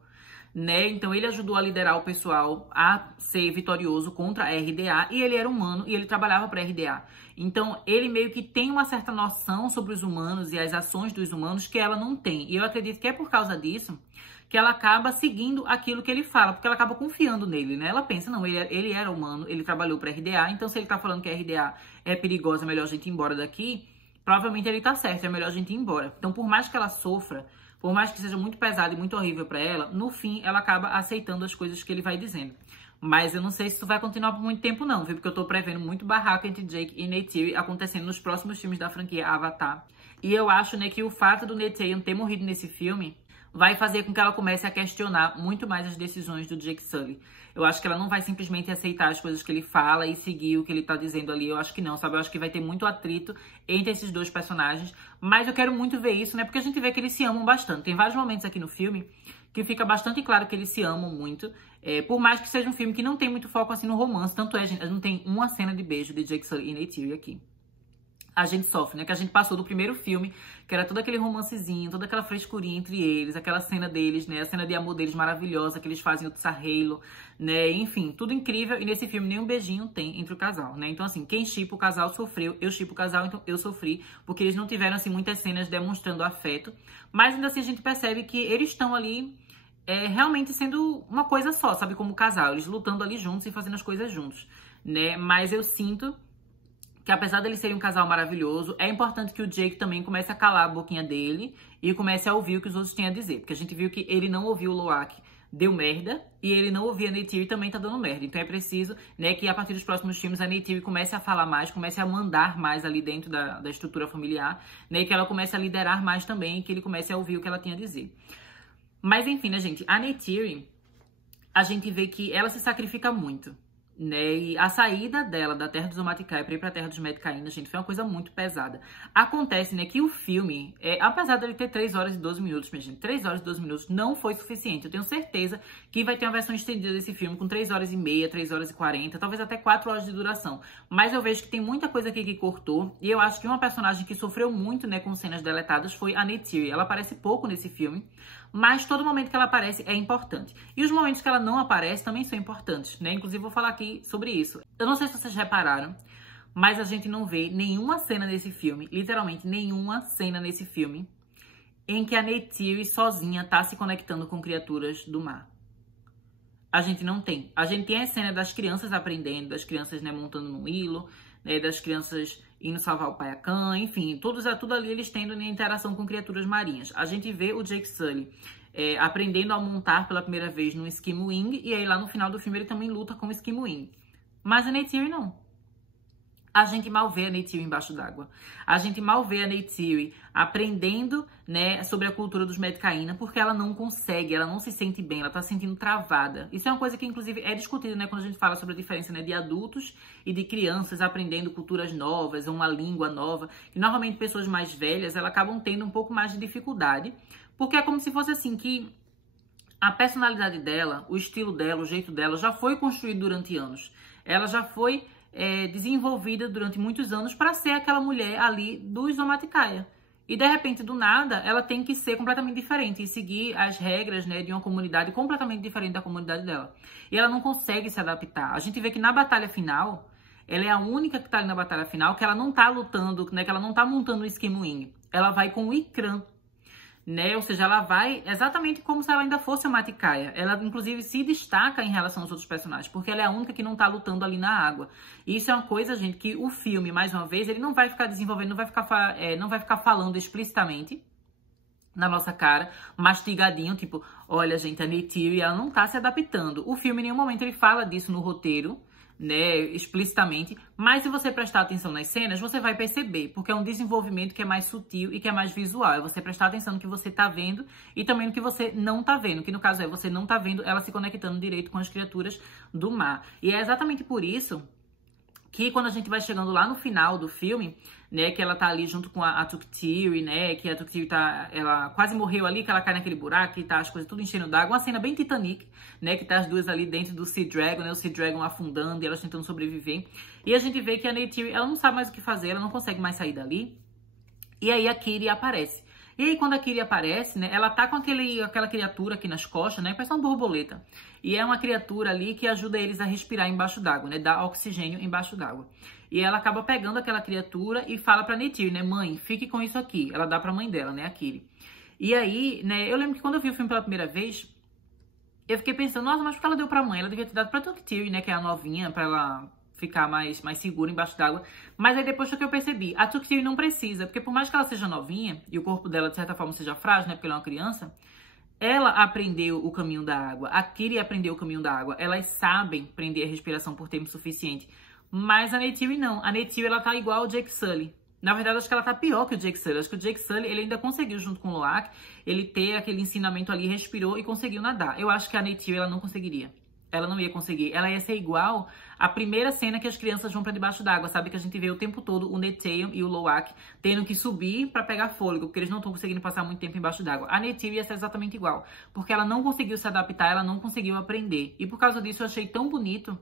né? Então ele ajudou a liderar o pessoal a ser vitorioso contra a RDA, e ele era humano e ele trabalhava para a RDA. Então ele meio que tem uma certa noção sobre os humanos e as ações dos humanos que ela não tem. E eu acredito que é por causa disso que ela acaba seguindo aquilo que ele fala, porque ela acaba confiando nele, né? Ela pensa, não, ele era humano, ele trabalhou para a RDA, então se ele tá falando que a RDA é perigosa, é melhor a gente ir embora daqui, provavelmente ele tá certo, é melhor a gente ir embora. Então por mais que ela sofra, por mais que seja muito pesado e muito horrível pra ela, no fim ela acaba aceitando as coisas que ele vai dizendo. Mas eu não sei se isso vai continuar por muito tempo não, viu? Porque eu tô prevendo muito barraco entre Jake e Neytiri acontecendo nos próximos filmes da franquia Avatar. E eu acho, né, que o fato do Neytiri ter morrido nesse filme vai fazer com que ela comece a questionar muito mais as decisões do Jake Sully. Eu acho que ela não vai simplesmente aceitar as coisas que ele fala e seguir o que ele tá dizendo ali. Eu acho que não, sabe? Eu acho que vai ter muito atrito entre esses dois personagens. Mas eu quero muito ver isso, né? Porque a gente vê que eles se amam bastante. Tem vários momentos aqui no filme que fica bastante claro que eles se amam muito. Por mais que seja um filme que não tem muito foco assim no romance. Tanto é, gente, não tem uma cena de beijo de Jake Sully e Neytiri aqui. A gente sofre, né? Que a gente passou do primeiro filme, que era todo aquele romancezinho, toda aquela frescurinha entre eles, aquela cena deles, né? A cena de amor deles maravilhosa, que eles fazem o Tsarreilo, né? Enfim, tudo incrível. E nesse filme nenhum beijinho tem entre o casal, né? Então, assim, quem shippa o casal sofreu, eu shippo o casal, então eu sofri, porque eles não tiveram, assim, muitas cenas demonstrando afeto. Mas ainda assim a gente percebe que eles estão ali realmente sendo uma coisa só, sabe? Como casal, eles lutando ali juntos e fazendo as coisas juntos, né? Mas eu sinto que apesar deles serem um casal maravilhoso, é importante que o Jake também comece a calar a boquinha dele e comece a ouvir o que os outros têm a dizer. Porque a gente viu que ele não ouviu o Loak, deu merda, e ele não ouvia a Neytiri, também tá dando merda. Então é preciso, né, que a partir dos próximos filmes a Neytiri comece a falar mais, comece a mandar mais ali dentro da estrutura familiar, né, e que ela comece a liderar mais também, e que ele comece a ouvir o que ela tinha a dizer. Mas enfim, né, gente, a Neytiri, a gente vê que ela se sacrifica muito, né? E a saída dela da terra dos Omaticai para ir pra terra dos Metkainas, gente, foi uma coisa muito pesada. Acontece, né, que o filme, apesar dele ter 3 horas e 12 minutos, minha gente, 3 horas e 12 minutos não foi suficiente. Eu tenho certeza que vai ter uma versão estendida desse filme com 3 horas e meia, 3 horas e 40, talvez até 4 horas de duração. Mas eu vejo que tem muita coisa aqui que cortou, e eu acho que uma personagem que sofreu muito, né, com cenas deletadas foi a Neytiri. Ela aparece pouco nesse filme, mas todo momento que ela aparece é importante. E os momentos que ela não aparece também são importantes, né? Inclusive, vou falar aqui sobre isso. Eu não sei se vocês repararam, mas a gente não vê nenhuma cena nesse filme, literalmente nenhuma cena nesse filme, em que a Neytiri sozinha tá se conectando com criaturas do mar. A gente não tem. A gente tem a cena das crianças aprendendo, das crianças, né, montando no hilo, né, das crianças indo salvar o Payakan, enfim, tudo ali eles tendo interação com criaturas marinhas. A gente vê o Jake Sully aprendendo a montar pela primeira vez no Skim Wing, e aí lá no final do filme ele também luta com o Skim Wing. Mas a Neytiri não. A gente mal vê a Neytiri embaixo d'água. A gente mal vê a Neytiri aprendendo, né, sobre a cultura dos Metkayina, porque ela não consegue, ela não se sente bem, ela tá se sentindo travada. Isso é uma coisa que, inclusive, é discutida, né, quando a gente fala sobre a diferença, né, de adultos e de crianças aprendendo culturas novas, uma língua nova. E, normalmente, pessoas mais velhas, elas acabam tendo um pouco mais de dificuldade, porque é como se fosse assim, que a personalidade dela, o estilo dela, o jeito dela, já foi construído durante anos. Ela já foi desenvolvida durante muitos anos para ser aquela mulher ali do Zomaticaya. E de repente, do nada, ela tem que ser completamente diferente e seguir as regras, né, de uma comunidade completamente diferente da comunidade dela. E ela não consegue se adaptar. A gente vê que na batalha final, ela é a única que tá ali na batalha final, que ela não tá lutando, né, que ela não tá montando o Skim Wing. Ela vai com o Ikran, né? Ou seja, ela vai exatamente como se ela ainda fosse uma Metkaya. Ela, inclusive, se destaca em relação aos outros personagens, porque ela é a única que não tá lutando ali na água. E isso é uma coisa, gente, que o filme, mais uma vez, ele não vai ficar desenvolvendo, não vai ficar falando explicitamente na nossa cara, mastigadinho, tipo, olha, gente, a Neytiri, ela não tá se adaptando. O filme, em nenhum momento, ele fala disso no roteiro, né, explicitamente, mas se você prestar atenção nas cenas, você vai perceber, porque é um desenvolvimento que é mais sutil e que é mais visual, é você prestar atenção no que você tá vendo e também no que você não tá vendo, que no caso é você não tá vendo ela se conectando direito com as criaturas do mar. E é exatamente por isso que quando a gente vai chegando lá no final do filme, né, que ela tá ali junto com a Tuktiri, né, que a Tuktiri ela quase morreu ali, que ela cai naquele buraco, que tá as coisas tudo enchendo d'água, uma cena bem Titanic, né, que tá as duas ali dentro do Sea Dragon, né, o Sea Dragon afundando e elas tentando sobreviver. E a gente vê que a Neytiri, ela não sabe mais o que fazer, ela não consegue mais sair dali. E aí a Kiri aparece. E aí, quando a Kiri aparece, né, ela tá com aquela criatura aqui nas costas, né, parece uma borboleta. E é uma criatura ali que ajuda eles a respirar embaixo d'água, né, dá oxigênio embaixo d'água. E ela acaba pegando aquela criatura e fala pra Neytiri, né, mãe, fique com isso aqui. Ela dá pra mãe dela, né, a Kiri. E aí, né, eu lembro que quando eu vi o filme pela primeira vez, eu fiquei pensando, nossa, mas por que ela deu pra mãe? Ela devia ter dado pra Tuktiri, né, que é a novinha, pra ela ficar mais segura embaixo d'água. Mas aí depois que eu percebi, a Tuktiri não precisa, porque por mais que ela seja novinha, e o corpo dela de certa forma seja frágil, né, porque ela é uma criança, ela aprendeu o caminho da água, a Kiri aprendeu o caminho da água, elas sabem prender a respiração por tempo suficiente. Mas a Neytiri não, a Neytiri ela tá igual ao Jake Sully. Na verdade, acho que ela tá pior que o Jake Sully. Acho que o Jake Sully, ele ainda conseguiu, junto com o Loak, ele ter aquele ensinamento ali, respirou e conseguiu nadar. Eu acho que a Neytiri, ela não conseguiria. Ela não ia conseguir. Ela ia ser igual à primeira cena que as crianças vão pra debaixo d'água, sabe? Que a gente vê o tempo todo o Neteyam e o Loak tendo que subir pra pegar fôlego, porque eles não estão conseguindo passar muito tempo embaixo d'água. A Neytiri ia ser exatamente igual, porque ela não conseguiu se adaptar, ela não conseguiu aprender. E por causa disso eu achei tão bonito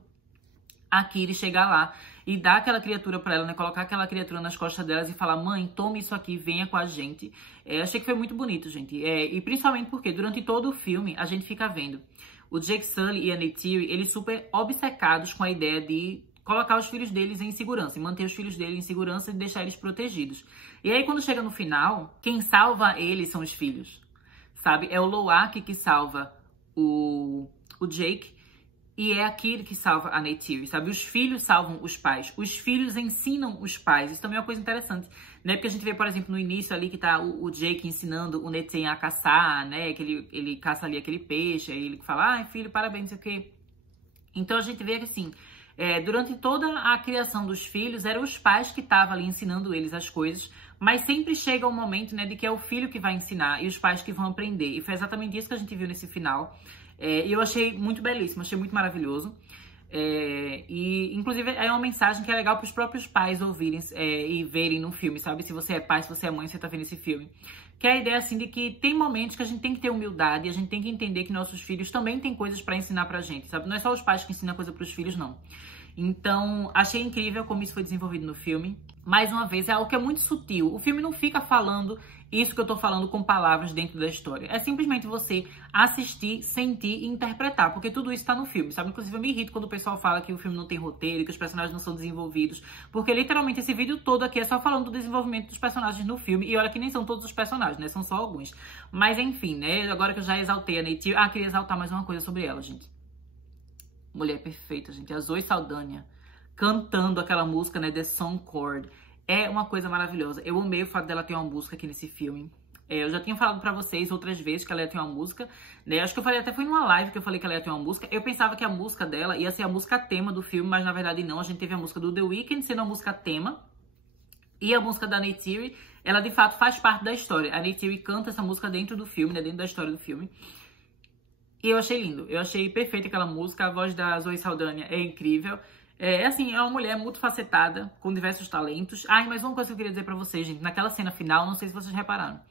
a Kiri chegar lá e dar aquela criatura pra ela, né? Colocar aquela criatura nas costas delas e falar, mãe, tome isso aqui, venha com a gente. Achei que foi muito bonito, gente. E principalmente porque durante todo o filme a gente fica vendo o Jake Sully e a Neytiri, eles super obcecados com a ideia de colocar os filhos deles em segurança, e manter os filhos deles em segurança e deixar eles protegidos. E aí, quando chega no final, quem salva eles são os filhos, sabe? É o Loak que salva o Jake, e é a Kiri que salva a Neytiri, sabe? Os filhos salvam os pais. Os filhos ensinam os pais. Isso também é uma coisa interessante, né? Porque a gente vê, por exemplo, no início ali que tá o Jake ensinando o Neteyam a caçar, né? Que ele caça ali aquele peixe, aí ele fala, ai, filho, parabéns, não sei o quê. Então a gente vê que, assim, durante toda a criação dos filhos, eram os pais que estavam ali ensinando eles as coisas, mas sempre chega um momento, né, de que é o filho que vai ensinar e os pais que vão aprender. E foi exatamente isso que a gente viu nesse final. E eu achei muito belíssimo, achei muito maravilhoso. E, inclusive, é uma mensagem que é legal para os próprios pais ouvirem e verem no filme, sabe? Se você é pai, se você é mãe, você tá vendo esse filme. Que é a ideia, assim, de que tem momentos que a gente tem que ter humildade e a gente tem que entender que nossos filhos também têm coisas para ensinar pra gente, sabe? Não é só os pais que ensinam coisa pros filhos, não. Então, achei incrível como isso foi desenvolvido no filme. Mais uma vez, é algo que é muito sutil. O filme não fica falando isso que eu tô falando com palavras dentro da história. É simplesmente você assistir, sentir e interpretar, porque tudo isso tá no filme, sabe? Inclusive, eu me irrito quando o pessoal fala que o filme não tem roteiro, que os personagens não são desenvolvidos, porque literalmente esse vídeo todo aqui é só falando do desenvolvimento dos personagens no filme, e olha que nem são todos os personagens, né? São só alguns. Mas enfim, né? Agora que eu já exaltei a Neytiri... Ah, queria exaltar mais uma coisa sobre ela, gente. Mulher perfeita, gente. A Zoe Saldana cantando aquela música, né? The Song Chord. É uma coisa maravilhosa. Eu amei o fato dela ter uma música aqui nesse filme. Eu já tinha falado pra vocês outras vezes que ela ia ter uma música, né? Acho que eu falei até foi numa live que eu falei que ela ia ter uma música. Eu pensava que a música dela ia ser a música tema do filme, mas na verdade não. A gente teve a música do The Weeknd sendo a música tema. E a música da Neytiri, ela de fato faz parte da história. A Neytiri canta essa música dentro do filme, né? Dentro da história do filme. E eu achei lindo. Eu achei perfeita aquela música. A voz da Zoe Saldana é incrível. É uma mulher muito facetada, com diversos talentos. Ah, e mais uma coisa que eu queria dizer pra vocês, gente. Naquela cena final, não sei se vocês repararam,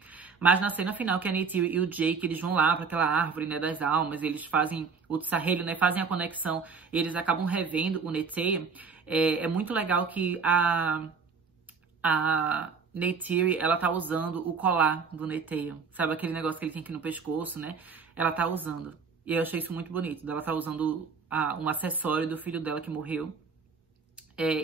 mas na cena final que a Neytiri e o Jake, eles vão lá pra aquela árvore, né, das almas, eles fazem o Tsaheli, né, fazem a conexão, e eles acabam revendo o Neteyam. É muito legal que a Neytiri, ela tá usando o colar do Neteyam. Sabe aquele negócio que ele tem aqui no pescoço, né? Ela tá usando. E eu achei isso muito bonito. Ela tá usando um acessório do filho dela que morreu.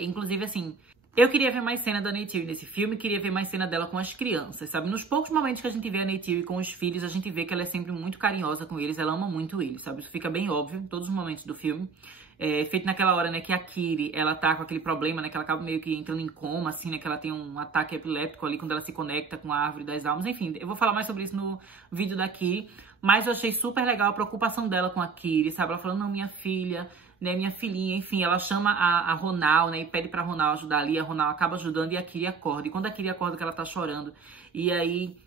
Inclusive, assim, eu queria ver mais cena da Neytiri nesse filme, queria ver mais cena dela com as crianças, sabe? Nos poucos momentos que a gente vê a Neytiri com os filhos, a gente vê que ela é sempre muito carinhosa com eles, ela ama muito eles, sabe? Isso fica bem óbvio em todos os momentos do filme. Feito naquela hora, né, que a Kiri, ela tá com aquele problema, né, que ela acaba meio que entrando em coma, assim, né, que ela tem um ataque epiléptico ali quando ela se conecta com a árvore das almas. Enfim, eu vou falar mais sobre isso no vídeo da Kiri, mas eu achei super legal a preocupação dela com a Kiri, sabe? Ela falando, não, minha filha, né, minha filhinha, enfim, ela chama a Ronal, né, e pede pra Ronal ajudar ali, a Ronal acaba ajudando e a Kiri acorda. E quando a Kiri acorda que ela tá chorando, e aí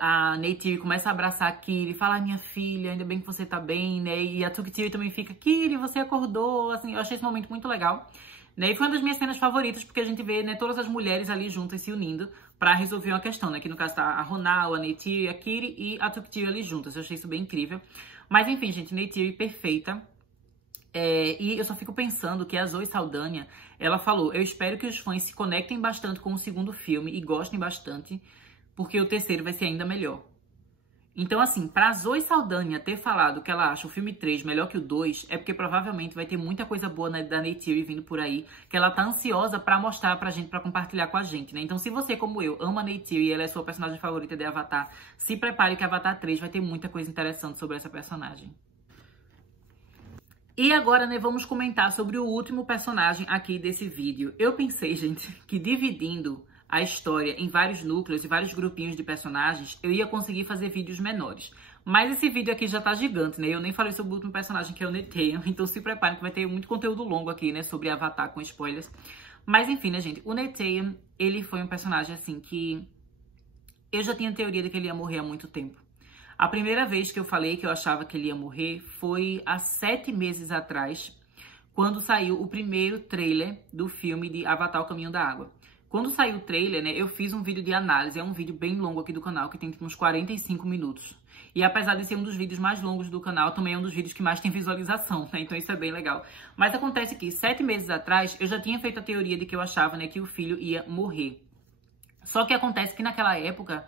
a Neytiri começa a abraçar a Kiri, fala, minha filha, ainda bem que você tá bem, né, e a Tuktiri também fica, Kiri, você acordou, assim, eu achei esse momento muito legal, né, e foi uma das minhas cenas favoritas, porque a gente vê, né, todas as mulheres ali juntas se unindo pra resolver uma questão, né, que no caso tá a Ronal, a Neytiri, a Kiri e a Tuktiri ali juntas, eu achei isso bem incrível. Mas enfim, gente, Neytiri perfeita. E eu só fico pensando que a Zoe Saldana, ela falou, eu espero que os fãs se conectem bastante com o segundo filme e gostem bastante, porque o terceiro vai ser ainda melhor. Então, assim, pra Zoe Saldana ter falado que ela acha o filme 3 melhor que o 2, é porque provavelmente vai ter muita coisa boa da Neytiri vindo por aí, que ela tá ansiosa pra mostrar pra gente, pra compartilhar com a gente, né? Então, se você, como eu, ama a Neytiri e ela é sua personagem favorita de Avatar, se prepare que Avatar 3 vai ter muita coisa interessante sobre essa personagem. E agora, né, vamos comentar sobre o último personagem aqui desse vídeo. Eu pensei, gente, que dividindo a história em vários núcleos e vários grupinhos de personagens, eu ia conseguir fazer vídeos menores. Mas esse vídeo aqui já tá gigante, né? Eu nem falei sobre o último personagem, que é o Neteyam. Então se preparem que vai ter muito conteúdo longo aqui, né? Sobre Avatar com spoilers. Mas enfim, né, gente? O Neteyam, ele foi um personagem, assim, que eu já tinha teoria de que ele ia morrer há muito tempo. A primeira vez que eu falei que eu achava que ele ia morrer foi há 7 meses atrás, quando saiu o primeiro trailer do filme de Avatar: O Caminho da Água. Quando saiu o trailer, né, eu fiz um vídeo de análise, é um vídeo bem longo aqui do canal, que tem uns 45 minutos. E apesar de ser um dos vídeos mais longos do canal, também é um dos vídeos que mais tem visualização, né, então isso é bem legal. Mas acontece que 7 meses atrás, eu já tinha feito a teoria de que eu achava, né, que o filho ia morrer. Só que acontece que naquela época,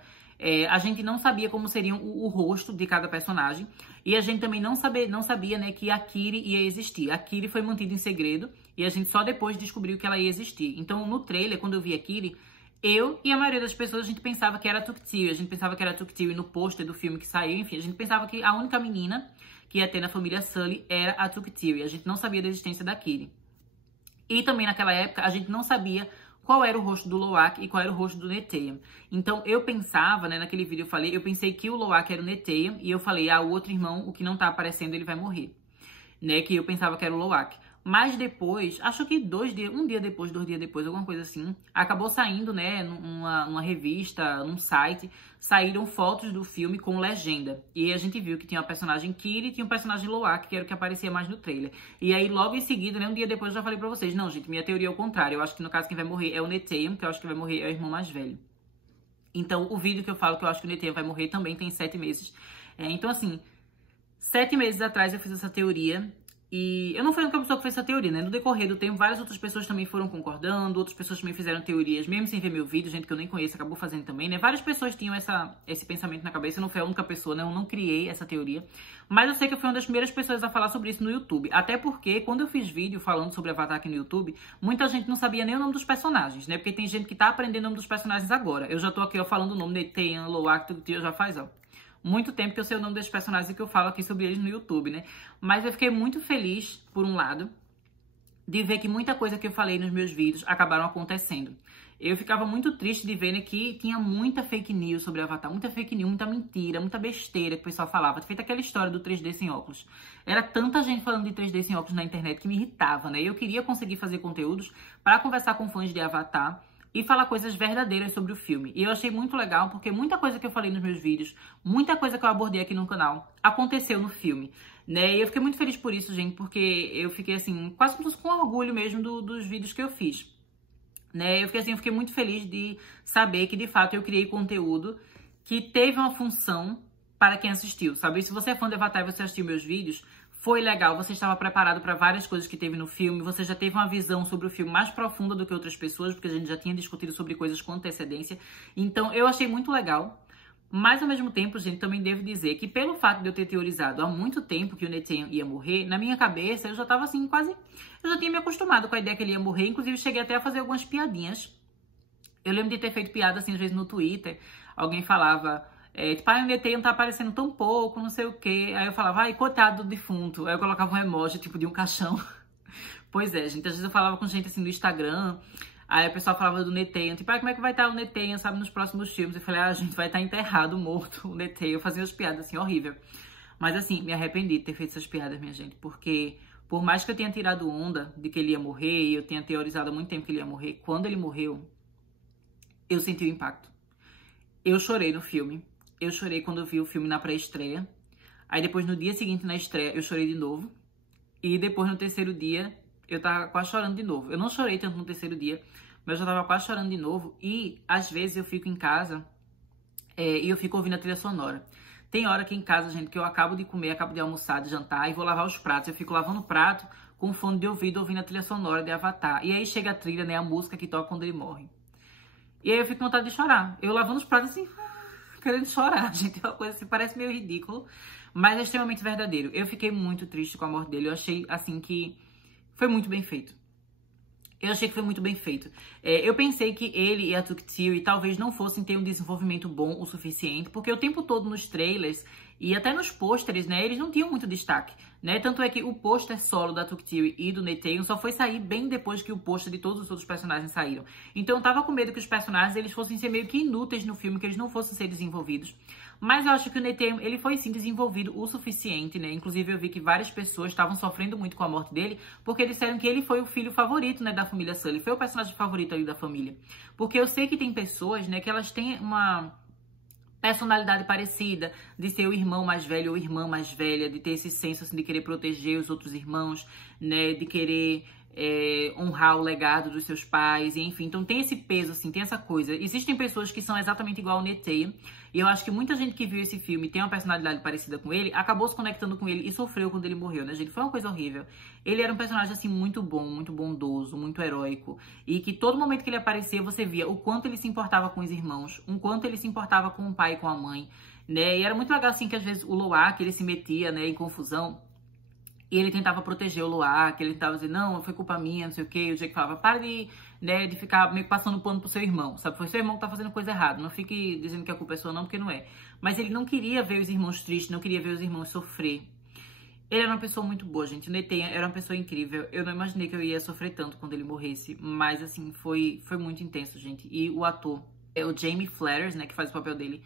a gente não sabia como seria o rosto de cada personagem. E a gente também não sabia, né, que a Kiri ia existir. A Kiri foi mantida em segredo e a gente só depois descobriu que ela ia existir. Então, no trailer, quando eu vi a Kiri, eu e a maioria das pessoas, a gente pensava que era a Tuktiri. A gente pensava que era a Tuktiri no pôster do filme que saiu. Enfim, a gente pensava que a única menina que ia ter na família Sully era a Tuktiri. A gente não sabia da existência da Kiri. E também naquela época, a gente não sabia qual era o rosto do Loak e qual era o rosto do Neteyam. Então, eu pensava, né, naquele vídeo eu pensei que o Loak era o Neteyam, e eu falei, o outro irmão, o que não tá aparecendo, ele vai morrer. Né, que eu pensava que era o Loak. Mas depois, acho que 2 dias, 1 dia depois, 2 dias depois, alguma coisa assim, acabou saindo, né, numa revista, num site, saíram fotos do filme com legenda. E a gente viu que tinha a personagem Kiri e tinha o personagem Loak, que era o que aparecia mais no trailer. E aí, logo em seguida, né, um dia depois, eu já falei pra vocês, não, gente, minha teoria é o contrário. Eu acho que, no caso, quem vai morrer é o Neteyam, que eu acho que vai morrer é o irmão mais velho. Então, o vídeo que eu falo que eu acho que o Neteyam vai morrer também tem 7 meses. Então, assim, 7 meses atrás eu fiz essa teoria. E eu não fui a única pessoa que fez essa teoria, né? No decorrer do tempo, várias outras pessoas também foram concordando, outras pessoas também fizeram teorias, mesmo sem ver meu vídeo, gente que eu nem conheço acabou fazendo também, né? Várias pessoas tinham esse pensamento na cabeça, eu não fui a única pessoa, né? Eu não criei essa teoria. Mas eu sei que eu fui uma das primeiras pessoas a falar sobre isso no YouTube. Até porque, quando eu fiz vídeo falando sobre Avatar aqui no YouTube, muita gente não sabia nem o nome dos personagens, né? Porque tem gente que tá aprendendo o nome dos personagens agora. Eu já tô aqui, ó, falando o nome de Teian, Loak, Tuctio, já faz, ó, muito tempo que eu sei o nome desses personagens e que eu falo aqui sobre eles no YouTube, né? Mas eu fiquei muito feliz, por um lado, de ver que muita coisa que eu falei nos meus vídeos acabaram acontecendo. Eu ficava muito triste de ver, né, que tinha muita fake news sobre Avatar, muita fake news, muita mentira, muita besteira que o pessoal falava. Feita aquela história do 3D sem óculos. Era tanta gente falando de 3D sem óculos na internet que me irritava, né? Eu queria conseguir fazer conteúdos para conversar com fãs de Avatar e falar coisas verdadeiras sobre o filme. E eu achei muito legal, porque muita coisa que eu falei nos meus vídeos, muita coisa que eu abordei aqui no canal, aconteceu no filme, né? E eu fiquei muito feliz por isso, gente, porque eu fiquei, assim, quase com orgulho mesmo dos vídeos que eu fiz, né? Eu fiquei muito feliz de saber que, de fato, eu criei conteúdo que teve uma função para quem assistiu, sabe? E se você é fã de Avatar e você assistiu meus vídeos, foi legal, você estava preparado para várias coisas que teve no filme, você já teve uma visão sobre o filme mais profunda do que outras pessoas, porque a gente já tinha discutido sobre coisas com antecedência. Então, eu achei muito legal. Mas, ao mesmo tempo, gente, também devo dizer que pelo fato de eu ter teorizado há muito tempo que o Neteyam ia morrer, na minha cabeça eu já estava assim, quase... Eu já tinha me acostumado com a ideia que ele ia morrer, inclusive cheguei até a fazer algumas piadinhas. Eu lembro de ter feito piada, assim, às vezes no Twitter, alguém falava... tipo, o Neteyam tá aparecendo tão pouco, não sei o quê. Aí eu falava, ai, coitado do defunto. Aí eu colocava um emoji, tipo, de um caixão. Pois é, gente, às vezes eu falava com gente, assim, no Instagram. Aí o pessoal falava do Neteyam, tipo, como é que vai estar o Neteyam, sabe, nos próximos filmes? Eu falei, a gente vai estar enterrado, morto, o Neteyam. Eu fazia as piadas, assim, horrível. Mas, assim, me arrependi de ter feito essas piadas, minha gente, porque... Por mais que eu tenha tirado onda de que ele ia morrer, e eu tenha teorizado há muito tempo que ele ia morrer, quando ele morreu, eu senti o impacto. Eu chorei no filme. Eu chorei quando eu vi o filme na pré-estreia. Aí depois, no dia seguinte, na estreia, eu chorei de novo. E depois, no terceiro dia, eu tava quase chorando de novo. Eu não chorei tanto no terceiro dia, mas eu já tava quase chorando de novo. E, às vezes, eu fico em casa e eu fico ouvindo a trilha sonora. Tem hora aqui em casa, gente, que eu acabo de comer, acabo de almoçar, de jantar e vou lavar os pratos. Eu fico lavando o prato com fone de ouvido, ouvindo a trilha sonora de Avatar. E aí chega a trilha, né, a música que toca quando ele morre. E aí eu fico com vontade de chorar. Eu lavando os pratos assim... querendo chorar, gente, é uma coisa assim, parece meio ridículo, mas é extremamente verdadeiro. Eu fiquei muito triste com a morte dele, eu achei, assim, que foi muito bem feito. Eu achei que foi muito bem feito. Eu pensei que ele e a Tuctio talvez não fossem ter um desenvolvimento bom o suficiente, porque o tempo todo nos trailers e até nos pôsteres, né, eles não tinham muito destaque, né? Tanto é que o pôster solo da Tuctio e do Neteyam só foi sair bem depois que o pôster de todos os outros personagens saíram. Então eu tava com medo que os personagens eles fossem ser meio que inúteis no filme, que eles não fossem ser desenvolvidos. Mas eu acho que o Neteyam, ele foi sim desenvolvido o suficiente, né? Inclusive eu vi que várias pessoas estavam sofrendo muito com a morte dele, porque disseram que ele foi o filho favorito, né, da família Sully. Foi o personagem favorito ali da família. Porque eu sei que tem pessoas, né, que elas têm uma personalidade parecida, de ser o irmão mais velho ou irmã mais velha, de ter esse senso assim, de querer proteger os outros irmãos, né, de querer honrar o legado dos seus pais, e enfim, então tem esse peso, assim, tem essa coisa. Existem pessoas que são exatamente igual ao Neteyam, e eu acho que muita gente que viu esse filme e tem uma personalidade parecida com ele, acabou se conectando com ele e sofreu quando ele morreu, né, gente? Foi uma coisa horrível. Ele era um personagem, assim, muito bom, muito bondoso, muito heróico, e que todo momento que ele aparecia, você via o quanto ele se importava com os irmãos, o quanto ele se importava com o pai e com a mãe, né, e era muito legal, assim, que às vezes o Loak, ele se metia, né, em confusão, e ele tentava proteger o Loak, ele tentava dizer, não, foi culpa minha, não sei o quê. E o Jake falava, para né, de ficar meio que passando pano pro seu irmão, sabe? Foi seu irmão que tá fazendo coisa errada, não fique dizendo que a culpa é sua não, porque não é. Mas ele não queria ver os irmãos tristes, não queria ver os irmãos sofrer. Ele era uma pessoa muito boa, gente. O Neteyam era uma pessoa incrível. Eu não imaginei que eu ia sofrer tanto quando ele morresse, mas, assim, foi muito intenso, gente. E o ator, é o Jamie Flatters, né, que faz o papel dele,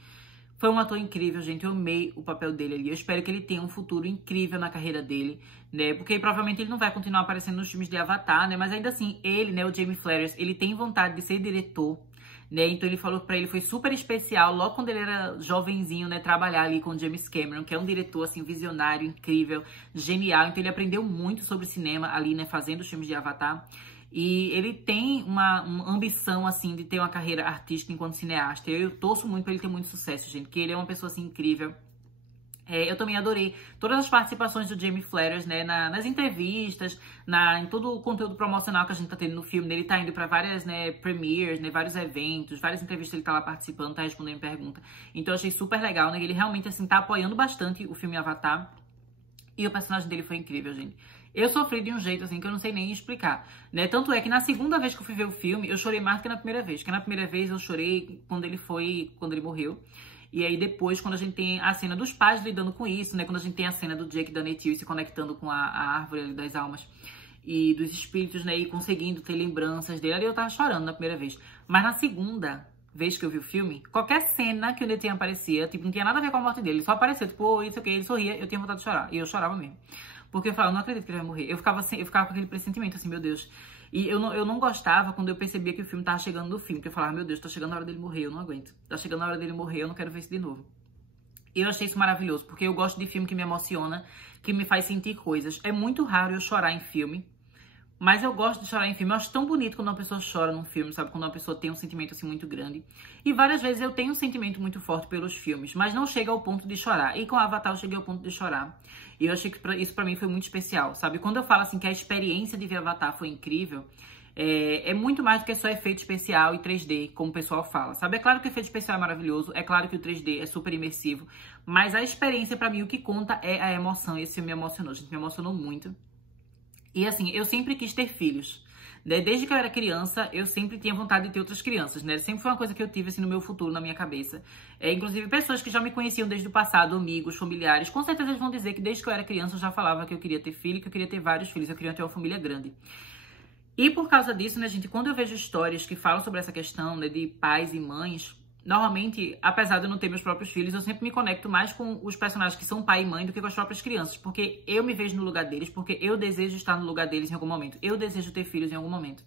foi um ator incrível, gente. Eu amei o papel dele ali. Eu espero que ele tenha um futuro incrível na carreira dele, né? Porque provavelmente ele não vai continuar aparecendo nos filmes de Avatar, né? Mas ainda assim, ele, né, o Jamie Flatters, ele tem vontade de ser diretor, né? Então ele falou que pra ele foi super especial, logo quando ele era jovenzinho, né, trabalhar ali com o James Cameron, que é um diretor, assim, visionário, incrível, genial. Então ele aprendeu muito sobre cinema ali, né, fazendo os filmes de Avatar. E ele tem uma ambição, assim, de ter uma carreira artística enquanto cineasta. Eu torço muito pra ele ter muito sucesso, gente, porque ele é uma pessoa, assim, incrível. Eu também adorei todas as participações do Jamie Flatters, né, nas entrevistas, em todo o conteúdo promocional que a gente tá tendo no filme. Ele tá indo pra várias, né, premieres, né, vários eventos, várias entrevistas ele tá lá participando, tá respondendo pergunta. Então eu achei super legal, né, ele realmente, assim, tá apoiando bastante o filme Avatar. E o personagem dele foi incrível, gente. Eu sofri de um jeito, assim, que eu não sei nem explicar, né? Tanto é que na segunda vez que eu fui ver o filme, eu chorei mais do que na primeira vez. Porque na primeira vez eu chorei quando ele morreu. E aí depois, quando a gente tem a cena dos pais lidando com isso, né? Quando a gente tem a cena do Jake e da Neytiri se conectando com a árvore ali das almas e dos espíritos, né? E conseguindo ter lembranças dele. Ali eu tava chorando na primeira vez. Mas na segunda vez que eu vi o filme, qualquer cena que o Neytiri aparecia, tipo, não tinha nada a ver com a morte dele. Ele só apareceu, tipo, isso aqui, ele sorria, eu tinha vontade de chorar. E eu chorava mesmo. Porque eu falava, não acredito que ele vai morrer. Eu ficava com aquele pressentimento, assim, meu Deus. E eu não gostava quando eu percebia que o filme tava chegando no fim. Porque eu falava, meu Deus, tá chegando a hora dele morrer, eu não aguento. Tá chegando a hora dele morrer, eu não quero ver isso de novo. E eu achei isso maravilhoso, porque eu gosto de filme que me emociona, que me faz sentir coisas. É muito raro eu chorar em filme, mas eu gosto de chorar em filme. Eu acho tão bonito quando uma pessoa chora num filme, sabe? Quando uma pessoa tem um sentimento, assim, muito grande. E várias vezes eu tenho um sentimento muito forte pelos filmes, mas não chega ao ponto de chorar. E com Avatar eu cheguei ao ponto de chorar. E eu achei que isso pra mim foi muito especial, sabe? Quando eu falo, assim, que a experiência de ver Avatar foi incrível, é muito mais do que só efeito especial e 3D, como o pessoal fala, sabe? É claro que o efeito especial é maravilhoso, é claro que o 3D é super imersivo, mas a experiência, pra mim, o que conta é a emoção. Esse filme me emocionou, gente, me emocionou muito. E assim, eu sempre quis ter filhos, né? Desde que eu era criança, eu sempre tinha vontade de ter outras crianças, né? Sempre foi uma coisa que eu tive, assim, no meu futuro, na minha cabeça. Inclusive, pessoas que já me conheciam desde o passado, amigos, familiares, com certeza eles vão dizer que desde que eu era criança eu já falava que eu queria ter filho, que eu queria ter vários filhos, eu queria ter uma família grande. E por causa disso, né, gente, quando eu vejo histórias que falam sobre essa questão, né, de pais e mães, normalmente, apesar de eu não ter meus próprios filhos, eu sempre me conecto mais com os personagens que são pai e mãe do que com as próprias crianças, porque eu me vejo no lugar deles, porque eu desejo estar no lugar deles em algum momento. Eu desejo ter filhos em algum momento.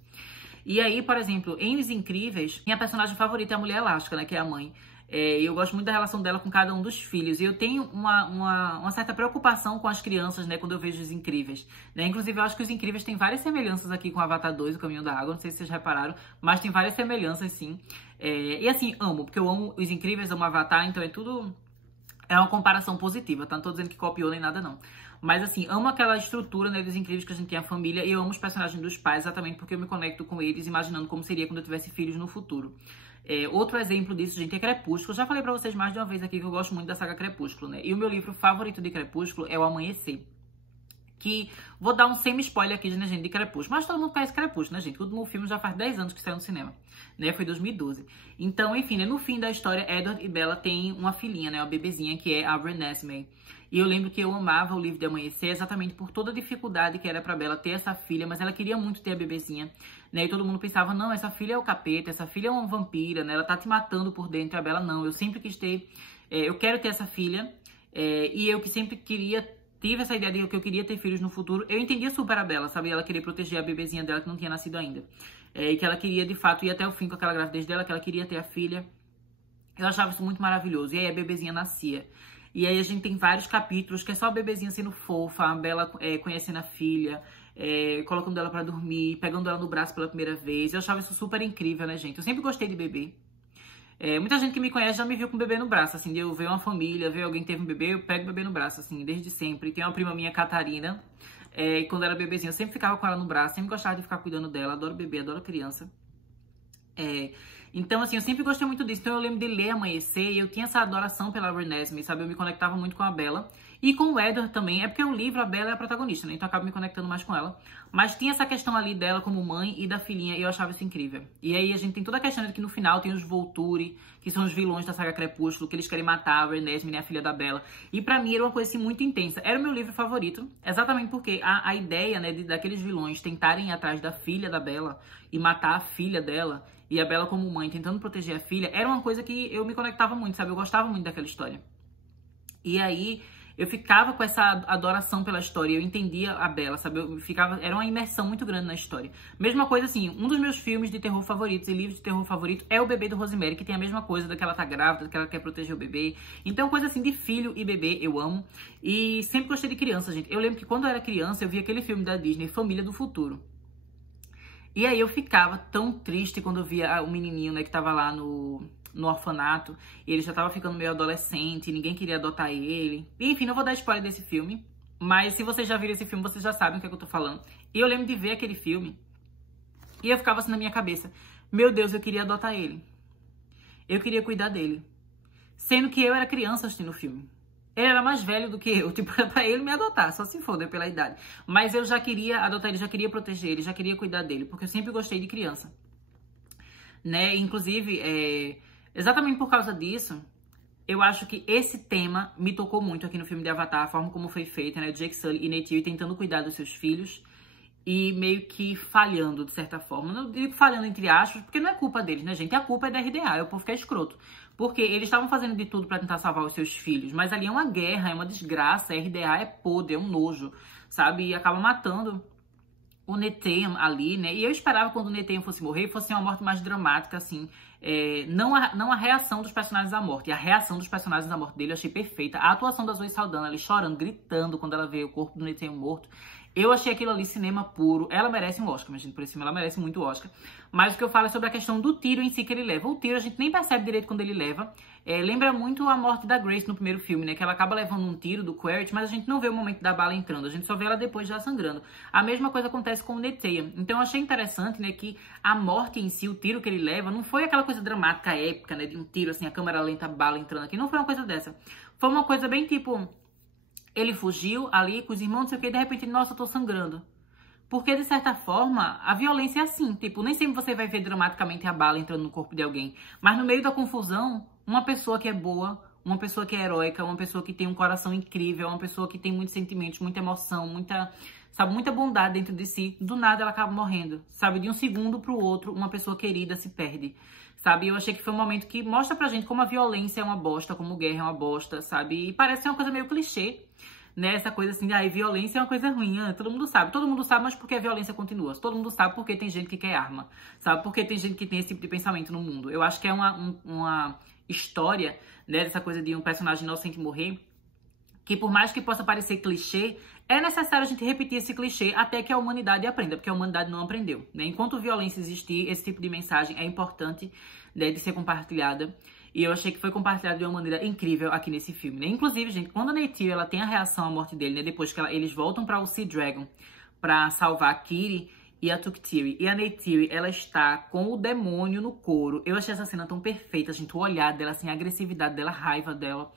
E aí, por exemplo, em Os Incríveis, minha personagem favorita é a Mulher Elástica, né, que é a mãe. Eu gosto muito da relação dela com cada um dos filhos. E eu tenho uma certa preocupação com as crianças, né, quando eu vejo Os Incríveis, né? Inclusive, eu acho que Os Incríveis tem várias semelhanças aqui com Avatar 2, O Caminho da Água. Não sei se vocês repararam, mas tem várias semelhanças, sim. E assim, amo, porque eu amo Os Incríveis, amo Avatar, então é tudo... É uma comparação positiva, tá? Não tô dizendo que copiou nem nada, não. Mas assim, amo aquela estrutura, né, dos Incríveis que a gente tem a família. E eu amo os personagens dos pais, exatamente porque eu me conecto com eles, imaginando como seria quando eu tivesse filhos no futuro. Outro exemplo disso, gente, é Crepúsculo. Eu já falei pra vocês mais de uma vez aqui que eu gosto muito da saga Crepúsculo, né? E o meu livro favorito de Crepúsculo é O Amanhecer. Que, vou dar um semi-spoiler aqui, né, gente, de Crepúsculo. Mas todo mundo conhece Crepúsculo, né, gente? O último filme já faz 10 anos que saiu no cinema, né? Foi 2012. Então, enfim, né, no fim da história, Edward e Bella têm uma filhinha, né? Uma bebezinha, que é a Renesmee. E eu lembro que eu amava o livro de Amanhecer exatamente por toda a dificuldade que era pra Bella ter essa filha, mas ela queria muito ter a bebezinha, né? E todo mundo pensava, não, essa filha é o capeta, essa filha é uma vampira, né? Ela tá te matando por dentro. A Bella, não, eu sempre quis ter, eu quero ter essa filha, e eu que sempre tive essa ideia de que eu queria ter filhos no futuro. Eu entendia super a Bella, sabe? Ela queria proteger a bebezinha dela que não tinha nascido ainda. E que ela queria, de fato, ir até o fim com aquela gravidez dela, que ela queria ter a filha. Eu achava isso muito maravilhoso. E aí a bebezinha nascia. E aí a gente tem vários capítulos que é só a bebezinha sendo fofa, a Bella conhecendo a filha, colocando ela pra dormir, pegando ela no braço pela primeira vez. Eu achava isso super incrível, né, gente? Eu sempre gostei de bebê. Muita gente que me conhece já me viu com o bebê no braço, assim, de eu ver uma família, ver alguém que teve um bebê, eu pego o bebê no braço, assim, desde sempre. Tem uma prima minha, Catarina, e quando era bebezinha, eu sempre ficava com ela no braço, sempre gostava de ficar cuidando dela, adoro bebê, adoro criança. Então, assim, eu sempre gostei muito disso. Então, eu lembro de ler Amanhecer e eu tinha essa adoração pela Renesmee, sabe? Eu me conectava muito com a Bella. E com o Edward também. É porque o livro, a Bella é a protagonista, né? Então, eu acabo me conectando mais com ela. Mas tinha essa questão ali dela como mãe e da filhinha. E eu achava isso incrível. E aí, a gente tem toda a questão de que no final tem os Volturi, que são os vilões da saga Crepúsculo, que eles querem matar a Renesmee, né? A filha da Bella. E pra mim, era uma coisa, assim, muito intensa. Era o meu livro favorito. Exatamente porque a ideia, né? Daqueles vilões tentarem ir atrás da filha da Bella e matar a filha dela... E a Bella como mãe, tentando proteger a filha, era uma coisa que eu me conectava muito, sabe? Eu gostava muito daquela história. E aí, eu ficava com essa adoração pela história, eu entendia a Bella, sabe? Era uma imersão muito grande na história. Mesma coisa assim, um dos meus filmes de terror favoritos e livros de terror favorito é O Bebê do Rosemary, que tem a mesma coisa, da que ela tá grávida, que ela quer proteger o bebê. Então, coisa assim de filho e bebê, eu amo. E sempre gostei de criança, gente. Eu lembro que quando eu era criança, eu via aquele filme da Disney, Família do Futuro. E aí eu ficava tão triste quando eu via o menininho, né, que tava lá no orfanato, e ele já tava ficando meio adolescente, ninguém queria adotar ele. E, enfim, não vou dar spoiler desse filme, mas se vocês já viram esse filme, vocês já sabem o que é que eu tô falando. E eu lembro de ver aquele filme, e eu ficava assim na minha cabeça, meu Deus, eu queria adotar ele. Eu queria cuidar dele. Sendo que eu era criança assistindo o filme. Ele era mais velho do que eu, tipo, pra ele me adotar, só se for, deu pela idade. Mas eu já queria adotar ele, já queria proteger ele, já queria cuidar dele, porque eu sempre gostei de criança. Né? Inclusive, exatamente por causa disso, eu acho que esse tema me tocou muito aqui no filme de Avatar, a forma como foi feita, né? Jake Sully e Neytiri tentando cuidar dos seus filhos e meio que falhando, de certa forma. Não digo falhando entre aspas, porque não é culpa deles, né, gente? A culpa é da RDA, é o povo que é escroto. Porque eles estavam fazendo de tudo pra tentar salvar os seus filhos, mas ali é uma guerra, é uma desgraça, a RDA é podre, é um nojo, sabe? E acaba matando o Neteyam ali, né? E eu esperava quando o Neteyam fosse morrer, fosse uma morte mais dramática, assim. Não a reação dos personagens à morte. E a reação dos personagens à morte dele eu achei perfeita. A atuação da Zoe Saldana, ali chorando, gritando quando ela vê o corpo do Neteyam morto. Eu achei aquilo ali cinema puro. Ela merece um Oscar, mas gente, por esse filme ela merece muito Oscar. Mas o que eu falo é sobre a questão do tiro em si que ele leva. O tiro a gente nem percebe direito quando ele leva. Lembra muito a morte da Grace no primeiro filme, né? Que ela acaba levando um tiro do Quaritch, mas a gente não vê o momento da bala entrando. A gente só vê ela depois já sangrando. A mesma coisa acontece com o Neteyam. Então eu achei interessante, né? Que a morte em si, o tiro que ele leva, não foi aquela coisa dramática, épica, né? De um tiro, assim, a câmera lenta, a bala entrando aqui. Não foi uma coisa dessa. Foi uma coisa bem tipo... Ele fugiu ali com os irmãos, não sei o que, e de repente, nossa, eu tô sangrando. Porque, de certa forma, a violência é assim. Tipo, nem sempre você vai ver dramaticamente a bala entrando no corpo de alguém. Mas no meio da confusão, uma pessoa que é boa, uma pessoa que é heróica, uma pessoa que tem um coração incrível, uma pessoa que tem muitos sentimentos, muita emoção, muita bondade dentro de si, do nada ela acaba morrendo. Sabe, de um segundo pro outro, uma pessoa querida se perde. Sabe, eu achei que foi um momento que mostra pra gente como a violência é uma bosta, como guerra é uma bosta, sabe? E parece ser uma coisa meio clichê, né? Essa coisa assim, violência é uma coisa ruim, todo mundo sabe, mas porque a violência continua. Todo mundo sabe porque tem gente que quer arma, sabe? Porque tem gente que tem esse tipo de pensamento no mundo. Eu acho que é uma história, né, dessa coisa de um personagem inocente morrer, que por mais que possa parecer clichê, é necessário a gente repetir esse clichê até que a humanidade aprenda, porque a humanidade não aprendeu, né? Enquanto violência existir, esse tipo de mensagem é importante, né, de ser compartilhada. E eu achei que foi compartilhado de uma maneira incrível aqui nesse filme, né? Inclusive, gente, quando a Neytiri, ela tem a reação à morte dele, né? Depois que eles voltam para o Sea Dragon para salvar a Kiri e a Tuktiri. E a Neytiri, ela está com o demônio no couro. Eu achei essa cena tão perfeita, gente. O olhar dela, assim, a agressividade dela, a raiva dela.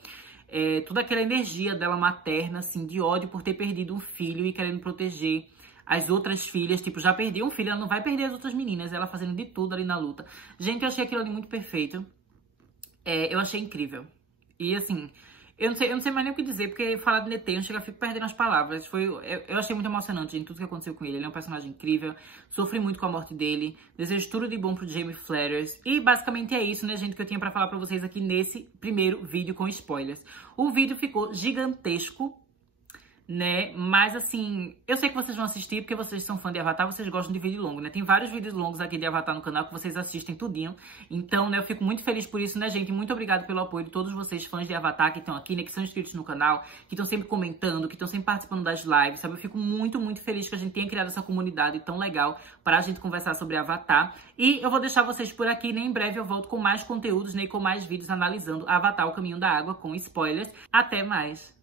Toda aquela energia dela materna, assim, de ódio por ter perdido um filho e querendo proteger as outras filhas. Tipo, já perdeu um filho, ela não vai perder as outras meninas. Ela fazendo de tudo ali na luta. Gente, eu achei aquilo ali muito perfeito. Eu achei incrível. E assim, eu não sei mais nem o que dizer, porque falar de Neteyam, eu fico perdendo as palavras. Eu achei muito emocionante, gente, tudo que aconteceu com ele. Ele é um personagem incrível, sofri muito com a morte dele. Desejo tudo de bom pro Jamie Flatters. E basicamente é isso, né, gente, que eu tinha pra falar pra vocês aqui nesse primeiro vídeo com spoilers. O vídeo ficou gigantesco, né, mas assim, eu sei que vocês vão assistir porque vocês são fã de Avatar, vocês gostam de vídeo longo, né, tem vários vídeos longos aqui de Avatar no canal que vocês assistem tudinho, então, né, eu fico muito feliz por isso, né, gente, muito obrigado pelo apoio de todos vocês fãs de Avatar que estão aqui, né, que são inscritos no canal, que estão sempre comentando, que estão sempre participando das lives, sabe, eu fico muito, muito feliz que a gente tenha criado essa comunidade tão legal para a gente conversar sobre Avatar, e eu vou deixar vocês por aqui, né, em breve eu volto com mais conteúdos, né, e com mais vídeos analisando Avatar, o Caminho da Água, com spoilers, até mais!